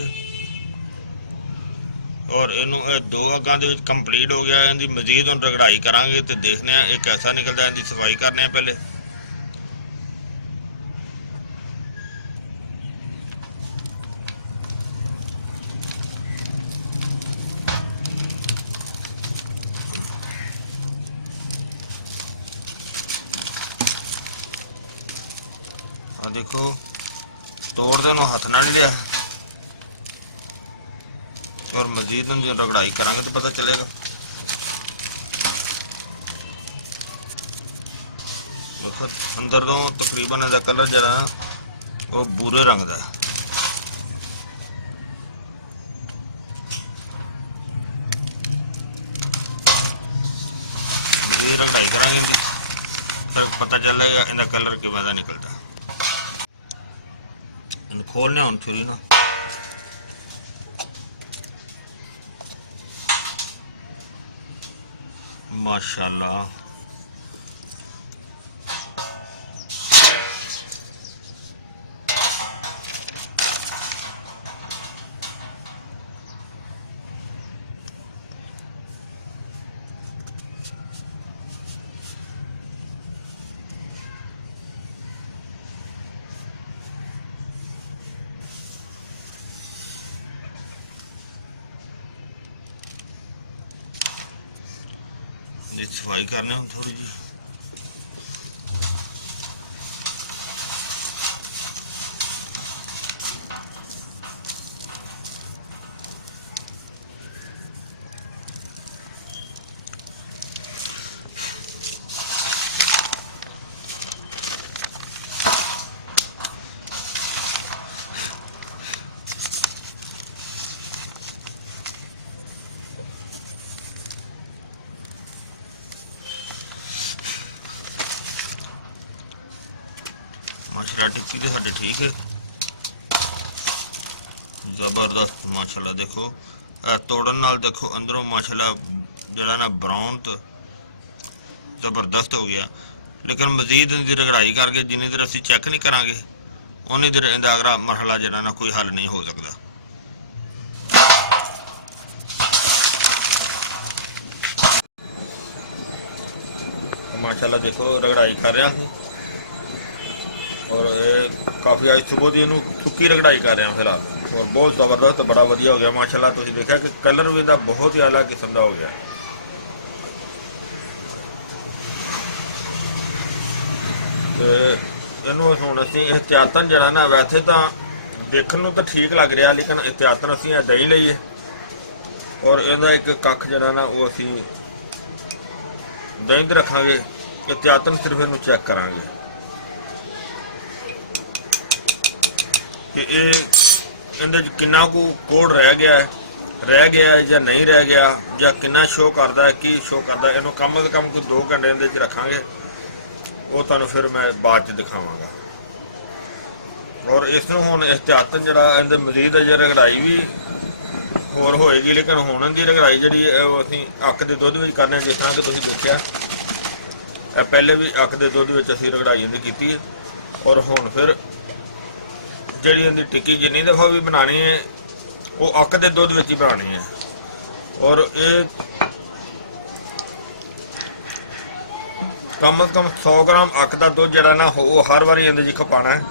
और इनू दो अगां दे विच कंप्लीट हो गया। इनकी मजीद हुण रगड़ाई करांगे तो देखने ये कैसा निकलता है। इनकी सफाई करने पहले। देखो तोड़ देनो हाथ ना नहीं लिया और मजीद जो रगड़ाई करांगे तो पता चलेगा। देखो अंदर तो तकरीबन इसका कलर जरा वो भूरे रंग का मजीद रगड़ाई करांगे फिर पता चलेगा इनका कलर किवें दा निकलता। खोलने हम छुरी ना माशाल्लाह। सफाई करने हम थोड़ी जी। माशाल्लाह टिक्की तो साढ़े ठीक है, जबरदस्त माशाल्लाह। देखो तोड़न नाल देखो अंदरों माशाल्लाह जरा ना ब्राउन तो जबरदस्त हो गया। लेकिन मजीद इनकी रगड़ाई करके जिन्नी देर असीं चेक नहीं करांगे उन्नी देर इनका अगला मरहला जरा ना कोई हल नहीं हो सकता। माशाल्लाह देखो रगड़ाई कर रहा है और ये काफ़ी आज सुबह की इनू सुक्की रगड़ाई कर रहे हैं फिलहाल और बहुत ज़बरदस्त बड़ा वधिया हो गया माशाल्लाह। तुसीं देखा कि कलर भी इसका बहुत ही अलग किस्म का हो गया। इनू हुण असीं एहतियातन जरा ना वैसे तो देखने नूं तो ठीक लग रहा लेकिन एहतियातन असीं दही लईए और इहदा एक कख जरा ना वो असीं दही रखांगे। एहतियातन सिर्फ इनू चेक करांगे कि ये ਇਹਦੇ 'ਚ ਕਿੰਨਾ ਕੁ ਕੋਡ ਰਹਿ ਗਿਆ ਹੈ ਜਾਂ ਨਹੀਂ ਰਹਿ ਗਿਆ, ਜਾਂ ਕਿੰਨਾ ਸ਼ੋਅ ਕਰਦਾ ਹੈ, ਕੀ ਸ਼ੋਅ ਕਰਦਾ, ਇਹਨੂੰ ਕਮ ਤੋਂ ਕਮ ਕੋਈ 2 ਘੰਟੇ ਇਹਦੇ 'ਚ ਰੱਖਾਂਗੇ। ਉਹ ਤੁਹਾਨੂੰ ਫਿਰ ਮੈਂ ਬਾਅਦ 'ਚ ਦਿਖਾਵਾਂਗਾ। ਔਰ ਇਸ ਨੂੰ ਹੁਣ ਇhtiyatan ਜਿਹੜਾ ਇਹਦੇ ਮਜ਼ੀਦ ਅਜੇ ਰਗੜਾਈ ਵੀ ਹੋਰ ਹੋਏਗੀ, ਲੇਕਿਨ ਹੁਣ ਦੀ ਰਗੜਾਈ ਜਿਹੜੀ ਉਹ ਅਸੀਂ ਅੱਕ ਦੇ ਦੁੱਧ ਵਿੱਚ ਕਰਨੇ, ਜਿਸ ਤਰ੍ਹਾਂ ਕਿ ਤੁਸੀਂ ਦੇਖਿਆ ਇਹ ਪਹਿਲੇ ਵੀ ਅੱਕ ਦੇ ਦੁੱਧ ਵਿੱਚ ਅਸੀਂ ਰਗੜਾਈ ਇਹਦੀ ਕੀਤੀ ਹੈ। ਔਰ ਹੁਣ ਫਿਰ ਜਿਹੜੀ ਇਹਦੀ ਟਿੱਕੀ ਜਿੰਨੀ ਦਫਾ ਵੀ ਬਣਾਉਣੀ ਹੈ ਉਹ ਅੱਕ ਦੇ ਦੁੱਧ ਵਿੱਚ ਹੀ ਬਣਾਉਣੀ ਹੈ। ਔਰ ਇਹ ਕਮ ਤੋਂ ਕਮ 100 ਗ੍ਰਾਮ ਅੱਕ ਦਾ ਦੁੱਧ ਜਿਹੜਾ ਨਾ ਉਹ ਹਰ ਵਾਰੀ ਇਹਦੇ 'ਚ ਖਪਾਉਣਾ ਹੈ।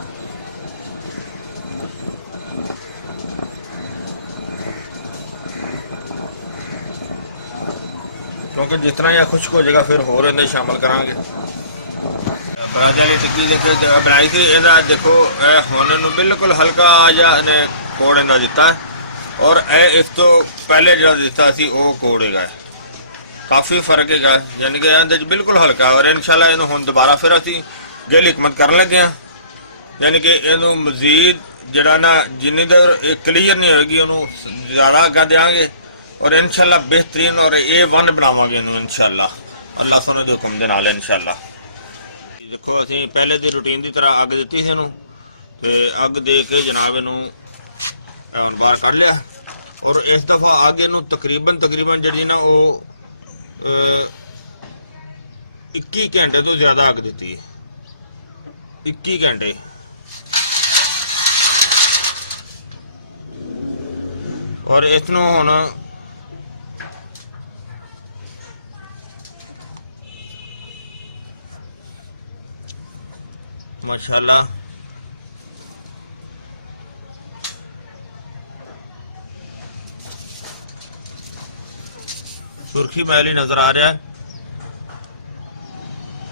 ਕਿਉਂਕਿ ਜਿਸ ਤਰ੍ਹਾਂ ਇਹ ਖੁਸ਼ਕ ਹੋ ਜਾਏਗਾ ਫਿਰ ਹੋਰ ਇਹਦੇ ਸ਼ਾਮਲ ਕਰਾਂਗੇ। ਬਾਜਾ ਵਾਲੀ ਟਿੱਕੀ ਦੇਖੋ ਬਣਾਈ ਸੀ, ਇਹਦਾ ਦੇਖੋ ਇਹ ਹੁਣ ਇਹਨੂੰ ਬਿਲਕੁਲ ਹਲਕਾ ਜਿਹਾ ਇਹਨੇ ਕੋੜ ਇਹਦਾ ਦਿੱਤਾ। ਔਰ ਇਹ ਇਸ ਤੋਂ ਪਹਿਲੇ ਜਿਹੜਾ ਦਿੱਤਾ ਸੀ ਉਹ ਕੋੜ ਹੈਗਾ, ਕਾਫੀ ਫਰਕ ਹੈਗਾ, ਯਾਨੀ ਕਿ ਇਹਦੇ 'ਚ ਬਿਲਕੁਲ ਹਲਕਾ। ਔਰ ਇਨਸ਼ਾਅੱਲਾ ਇਹਨੂੰ ਹੁਣ ਦੁਬਾਰਾ ਫਿਰ ਅਸੀਂ ਗਿਲ ਹਕਮਤ ਕਰਨ ਲੱਗੇ ਹਾਂ, ਯਾਨੀ ਕਿ ਇਹਨੂੰ ਮਜ਼ੀਦ ਜਿਹੜਾ ਨਾ ਜਿੰਨੀ ਦੇਰ ਇਹ ਕਲੀਅਰ ਨਹੀਂ ਹੋਏਗੀ ਉਹਨੂੰ ਜ਼ਿਆਦਾ ਅੱਗਾ ਦੇਵਾਂਗੇ। ਔਰ ਇਨਸ਼ਾਅੱਲਾ ਬਿਹਤਰੀਨ ਔਰ A1 ਬਣਾਵਾਂਗੇ ਇਹਨੂੰ ਇਨਸ਼ਾਅੱਲਾ, ਅੱਲਾਹ ਸੋਨੇ ਦੇ ਹੁਕਮ ਦੇ ਨਾਲ ਇਨਸ਼ਾਅੱਲਾ। ਦੇਖੋ ਅਸੀਂ ਪਹਿਲੇ ਦੀ ਰੂਟੀਨ ਦੀ ਤਰ੍ਹਾਂ ਅੱਗ ਦਿੱਤੀ ਸੀ ਇਹਨੂੰ, ਤੇ ਅੱਗ ਦੇ ਕੇ ਜਨਾਬ ਇਹਨੂੰ ਬਾਹਰ ਕੱਢ ਲਿਆ। ਔਰ ਇਸ ਦਫਾ ਅੱਗ ਇਹਨੂੰ ਤਕਰੀਬਨ ਜਿਹੜੀ ਨਾ ਉਹ 21 ਘੰਟੇ ਤੋਂ ਜ਼ਿਆਦਾ ਅੱਗ ਦਿੱਤੀ ਹੈ, 21 ਘੰਟੇ। ਔਰ ਇਸ ਨੂੰ ਹੁਣ ਮਾਸ਼ਾਅੱਲਾ ਸੁਰਖੀ ਮਹਿਲ ਹੀ ਨਜ਼ਰ ਆ ਰਿਹਾ ਹੈ।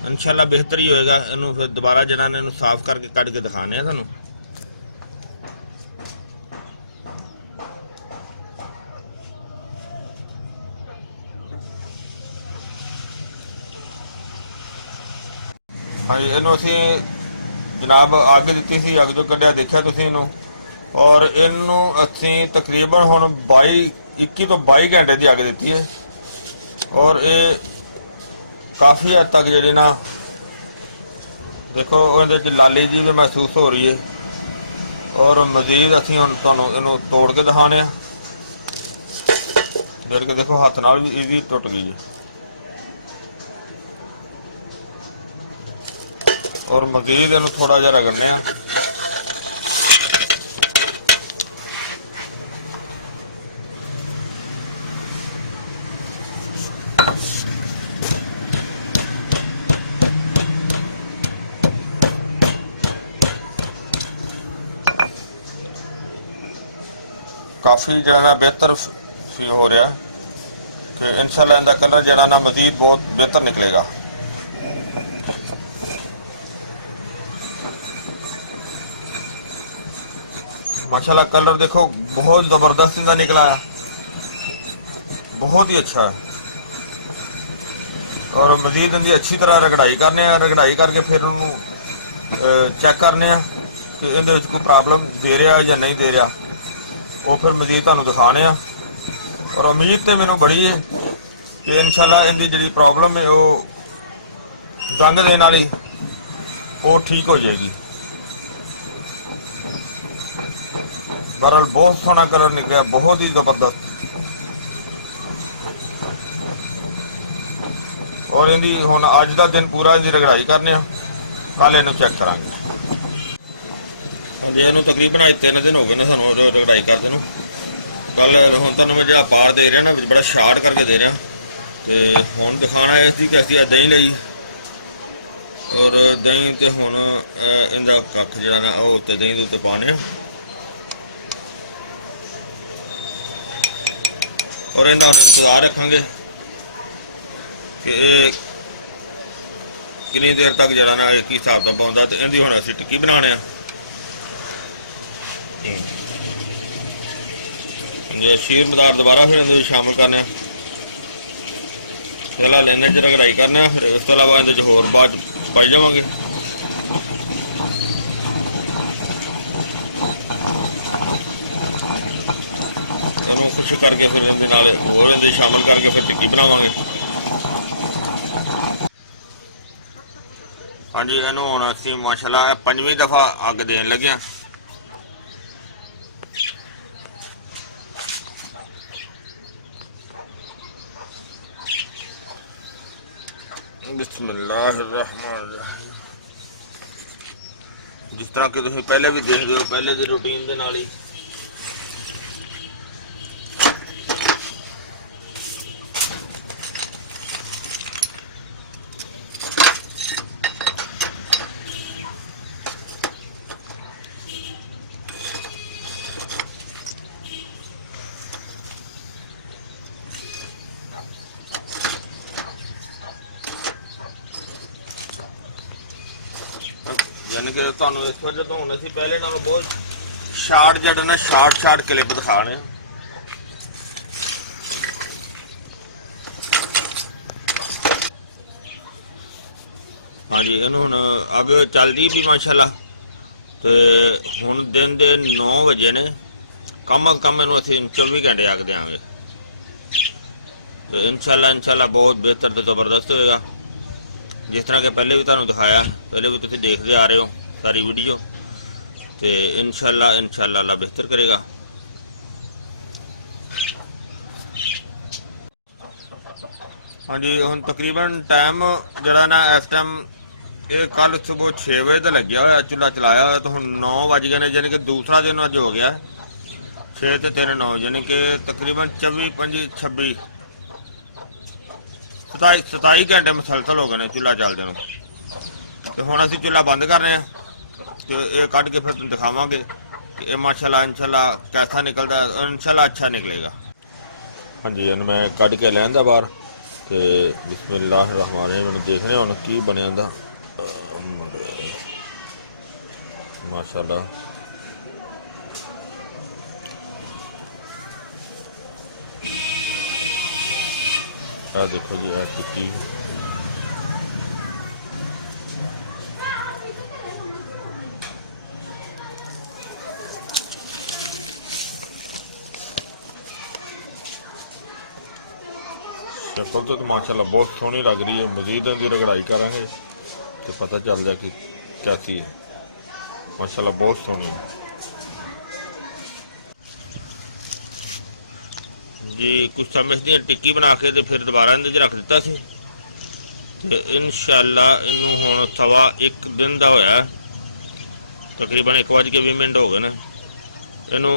ਇਨਸ਼ਾਅੱਲਾ ਬਿਹਤਰ ਹੀ ਹੋਏਗਾ। ਇਹਨੂੰ ਫਿਰ ਦੁਬਾਰਾ ਜਿਹੜਾ ਨੇ ਇਹਨੂੰ ਸਾਫ਼ ਕਰਕੇ ਕੱਢ ਕੇ ਦਿਖਾਣੇ ਆ ਤੁਹਾਨੂੰ। ਹਾਂਜੀ, ਇਹਨੂੰ ਅਸੀਂ ਜਨਾਬ ਅੱਗ ਦਿੱਤੀ ਸੀ, ਅੱਗ 'ਚੋਂ ਕੱਢਿਆ ਦੇਖਿਆ ਤੁਸੀਂ ਇਹਨੂੰ। ਔਰ ਇਹਨੂੰ ਅਸੀਂ ਤਕਰੀਬਨ ਹੁਣ 21 ਤੋਂ 22 ਘੰਟੇ ਦੀ ਅੱਗ ਦਿੱਤੀ ਹੈ। ਔਰ ਇਹ ਕਾਫੀ ਹੱਦ ਤੱਕ ਜਿਹੜੀ ਨਾ ਦੇਖੋ ਉਹਦੇ 'ਚ ਲਾਲੀ ਜੀ ਵੀ ਮਹਿਸੂਸ ਹੋ ਰਹੀ ਹੈ। ਔਰ ਮਜ਼ੀਦ ਅਸੀਂ ਹੁਣ ਤੁਹਾਨੂੰ ਇਹਨੂੰ ਤੋੜ ਕੇ ਦਿਖਾਣੇ ਆ, ਜਦ ਕਿ ਦੇਖੋ ਹੱਥ ਨਾਲ ਵੀ ਈਜ਼ੀ ਟੁੱਟ ਗਈ ਹੈ। ਔਰ ਮਜ਼ੀਦ ਇਹਨੂੰ ਥੋੜਾ ਜਿਹਾ ਰਗੜਨੇ ਆ। ਕਾਫੀ ਜਿਹੜਾ ਨਾ ਬਿਹਤਰ ਫੀਲ ਹੋ ਰਿਹਾ ਤੇ ਇਨਸ਼ਾਅੱਲਾ ਇਹਦਾ ਕਲਰ ਜਿਹੜਾ ਨਾ ਮਜ਼ੀਦ ਬਹੁਤ ਬਿਹਤਰ ਨਿਕਲੇਗਾ। माशाल्लाह कलर देखो बहुत ज़बरदस्त इनका निकला है, बहुत ही अच्छा है। और मजीद इनकी अच्छी तरह रगड़ाई करने, रगड़ाई करके फिर उन्होंने चेक करने कि इहदे विच कोई प्रॉब्लम दे रहा या नहीं दे रहा, वो फिर मजीद तुहानूं दिखाने। और उम्मीद तो मैनूं बड़ी है कि इंशाअल्लाह इनकी जिहड़ी प्रॉब्लम है वो जंग देने वाली वो ठीक हो जाएगी। बहरहाल बहुत सोहना कलर निकलिया, बहुत ही जबरदस्त। और इनकी हुण अज का दिन पूरा इनकी रगड़ाई करने, कल इनू चेक करांगे। इनू तकरीबन अज 3 दिन हो गए ना सानू रगड़ाई करते नूं। कल हुण तुहानूं मैं जिहड़ा पार दे रहा ना बड़ा शार्ट करके दे रहा, ते हुण दिखाना इसकी कि असीं दही लई और दही ते हुण इनदा कख जिहड़ा ना ओह उत्ते दही दे उत्ते पाने। और इन्हां नूं इंतजार रखांगे कि कितनी देर तक जाना ना एक ही हिसाब का पाउंदा। तो इहदी हुण असीं टिक्की बनाने आ। जे शीर मदार दोबारा फिर इहदे शामिल करने, पहला लेने च रगड़ाई करने, फिर इस तो इलावा इहदे च होर बाद पाई जावांगे। ਮਿਕਸ ਕਰਕੇ ਫਿਰ ਇਹਦੇ ਨਾਲ ਹੋਰ ਇਹਦੇ ਸ਼ਾਮਲ ਕਰਕੇ ਫਿਰ ਟਿੱਕੀ ਬਣਾਵਾਂਗੇ। ਹਾਂਜੀ, ਇਹਨੂੰ ਹੁਣ ਅਸੀਂ ਮਾਸ਼ਾਅੱਲਾ 5ਵੀਂ ਦਫਾ ਅੱਗ ਦੇਣ ਲੱਗਿਆ। ਬਿਸਮਿल्लाहिर्रहमानिर्रहीम। जिस तरह कि तुम पहले भी देखते हो, पहले की रूटीन के नाल ही यानी कि तुहानू इस वजह तो हुण असीं पहले नालों बहुत शार्ट जिहड़ा ना शार्ट क्लिप दिखाने। हाँ जी, इनू हुण अग चलदी भी माशाअल्लाह। ते हुण दिन दे 9 वजे ने, कम अज कम इनू असीं 24 घंटे अग देंगे। तो इंशाअल्लाह बहुत बेहतर तो ज़बरदस्त होएगा। जिस तरह के पहले भी तुहानू दिखाया, पहले भी तुसीं देखते आ रहे हो सारी वीडियो। तो इंशाअल्लाह अल्लाह बेहतर करेगा। हाँ जी, हुण तकरीबन टाइम जरा ना इस टाइम ये कल सुबह 6 बजे का लग्या होया चूल्हा चलाया, तो हुण 9 बज गए ने, यानी कि दूसरा दिन अज हो गया 6 ते 3 9, यानी कि तकरीबन 24 25 26 27 घंटे मुसलसल हो गए ने चूल्हा चलदे नूं। तो हुण असीं चूल्हा बंद कर रहे हैं। तो ये कढ़ के फिर तुहानूं दिखावांगे कि ये माशाअल्लाह इंशाअल्लाह कैसा निकलदा, इंशाअल्लाह अच्छा निकलेगा। हाँ जी, मैं कढ़ के लैंदा बाहर। तो बिस्मिल्लाहिर्रहमानिर्रहीम देखने हुण की बनिया दा माशाअल्लाह। देखो जी टिक्की शक्ल तो माशाअल्लाह बहुत सोहनी लग रही है। मजीद इनकी रगड़ाई करांगे तो पता चल जाए कि कैसी है। माशाअल्लाह बहुत सोहनी है जी। कुछ समय दी टिक्की बना के तो फिर दोबारा इहदे च रख दिता सी। ते इंशाअल्लाह इनू हुण सवा 1 दिन का होया, तकरीबन 1:20 हो गए ने। इनू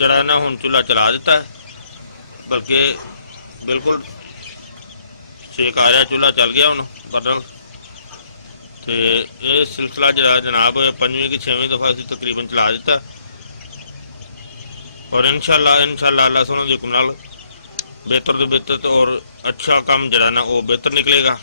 जरा ना हुण चूल्हा चला दिता है, बल्कि बिल्कुल सेक आ रहा, चूल्हा चल गया हुण बर्नल। तो ये सिलसिला जरा जनाब 5वीं कि 6वीं दफा असीं तकरीबन चला दिता। और इंशाअल्लाह अल्लाह सोने के हुक्म नाल बेहतर तो बेहतर और अच्छा काम जरा ना वो बेहतर निकलेगा।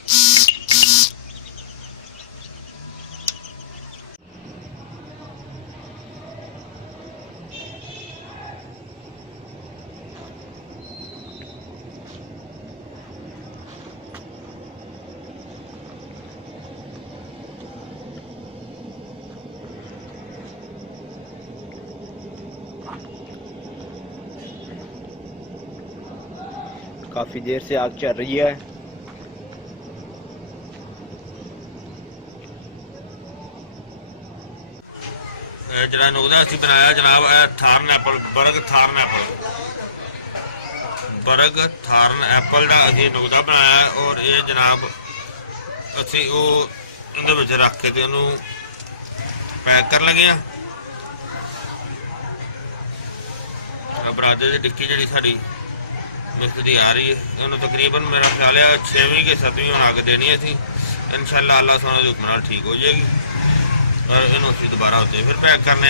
काफ़ी देर से आग चल रही है। जरा नुकदा असी बनाया जनाब थार्न एप्पल, बर्ग थार्न एप्पल, बर्ग थार्न एप्पल का असी नुकदा बनाया। और ये जनाब असी वो इहदे विच रख के ते उहनूं पैक कर लगे हैं। बरादे की टिक्की जी साड़ी मिक्स दी आ रही है, उन्होंने तकरीबन मेरा ख्याल है 6वीं कि 7वीं हुण अग देनी है थी। इंशाअल्लाह अल्लाह सोने के हुक्म नाल ठीक हो जाएगी। और इन्हों असीं दोबारा उत्ते फिर पैक करने।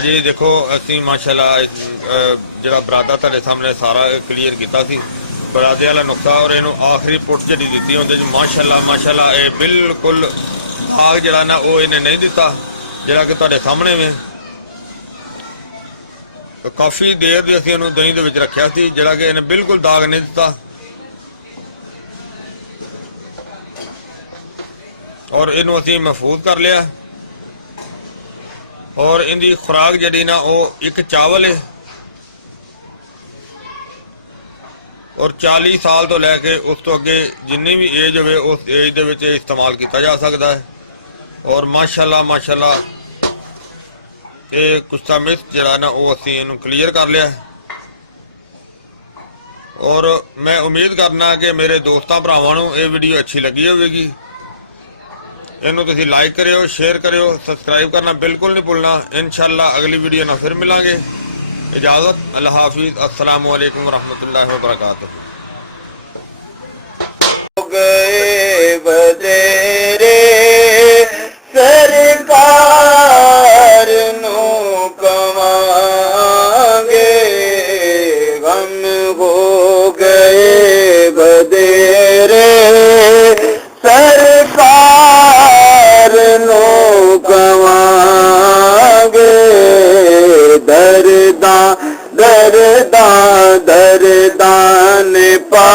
अजे देखो असीं माशाअल्लाह जिहड़ा बरादा तुहाडे सामने सारा क्लीयर कीता सी, बरादे वाला नुक्सा। और इन्हों आखिरी पुट जी दी उहदे माशाअल्लाह ये बिल्कुल आग जिहड़ा ना वो इन्हें नहीं दिता, जिहड़ा कि तुहाडे सामने में काफ़ी देर दी असीं इहनूं दही दे विच रखिया सी, जिहड़ा कि इन्हें बिल्कुल दाग नहीं दिता। और इनू असीं महफूज कर लिया। और इनकी खुराक जी ना वो एक चावल है और 40 साल तो लैके उस तो अगे जिन्नी भी एज हो उस एज दे विच इस्तेमाल किया जा सकता है। और माशाल्लाह माशाल्लाह ये कुश्ता मिस जरा ना वो असी इनू क्लीयर कर लिया है। और मैं उम्मीद करना कि मेरे दोस्तों भरावां नूं ये वीडियो अच्छी लगी होगी। इनू तुसीं लाइक करियो, शेयर करियो, सबसक्राइब करना बिल्कुल नहीं भूलना। इंशाअल्लाह अगली वीडियो ना फिर मिलांगे। इजाज़त, अल्लाह हाफिज़, अस्सलामु अलैकुम वरहमतुल्लाहि वबरकातुहू। गए बदेरे सरकार नु कमांगे, गम हो गए बदेरे सरकार नु कमांगे, दरदा दरदा दरदा ने पा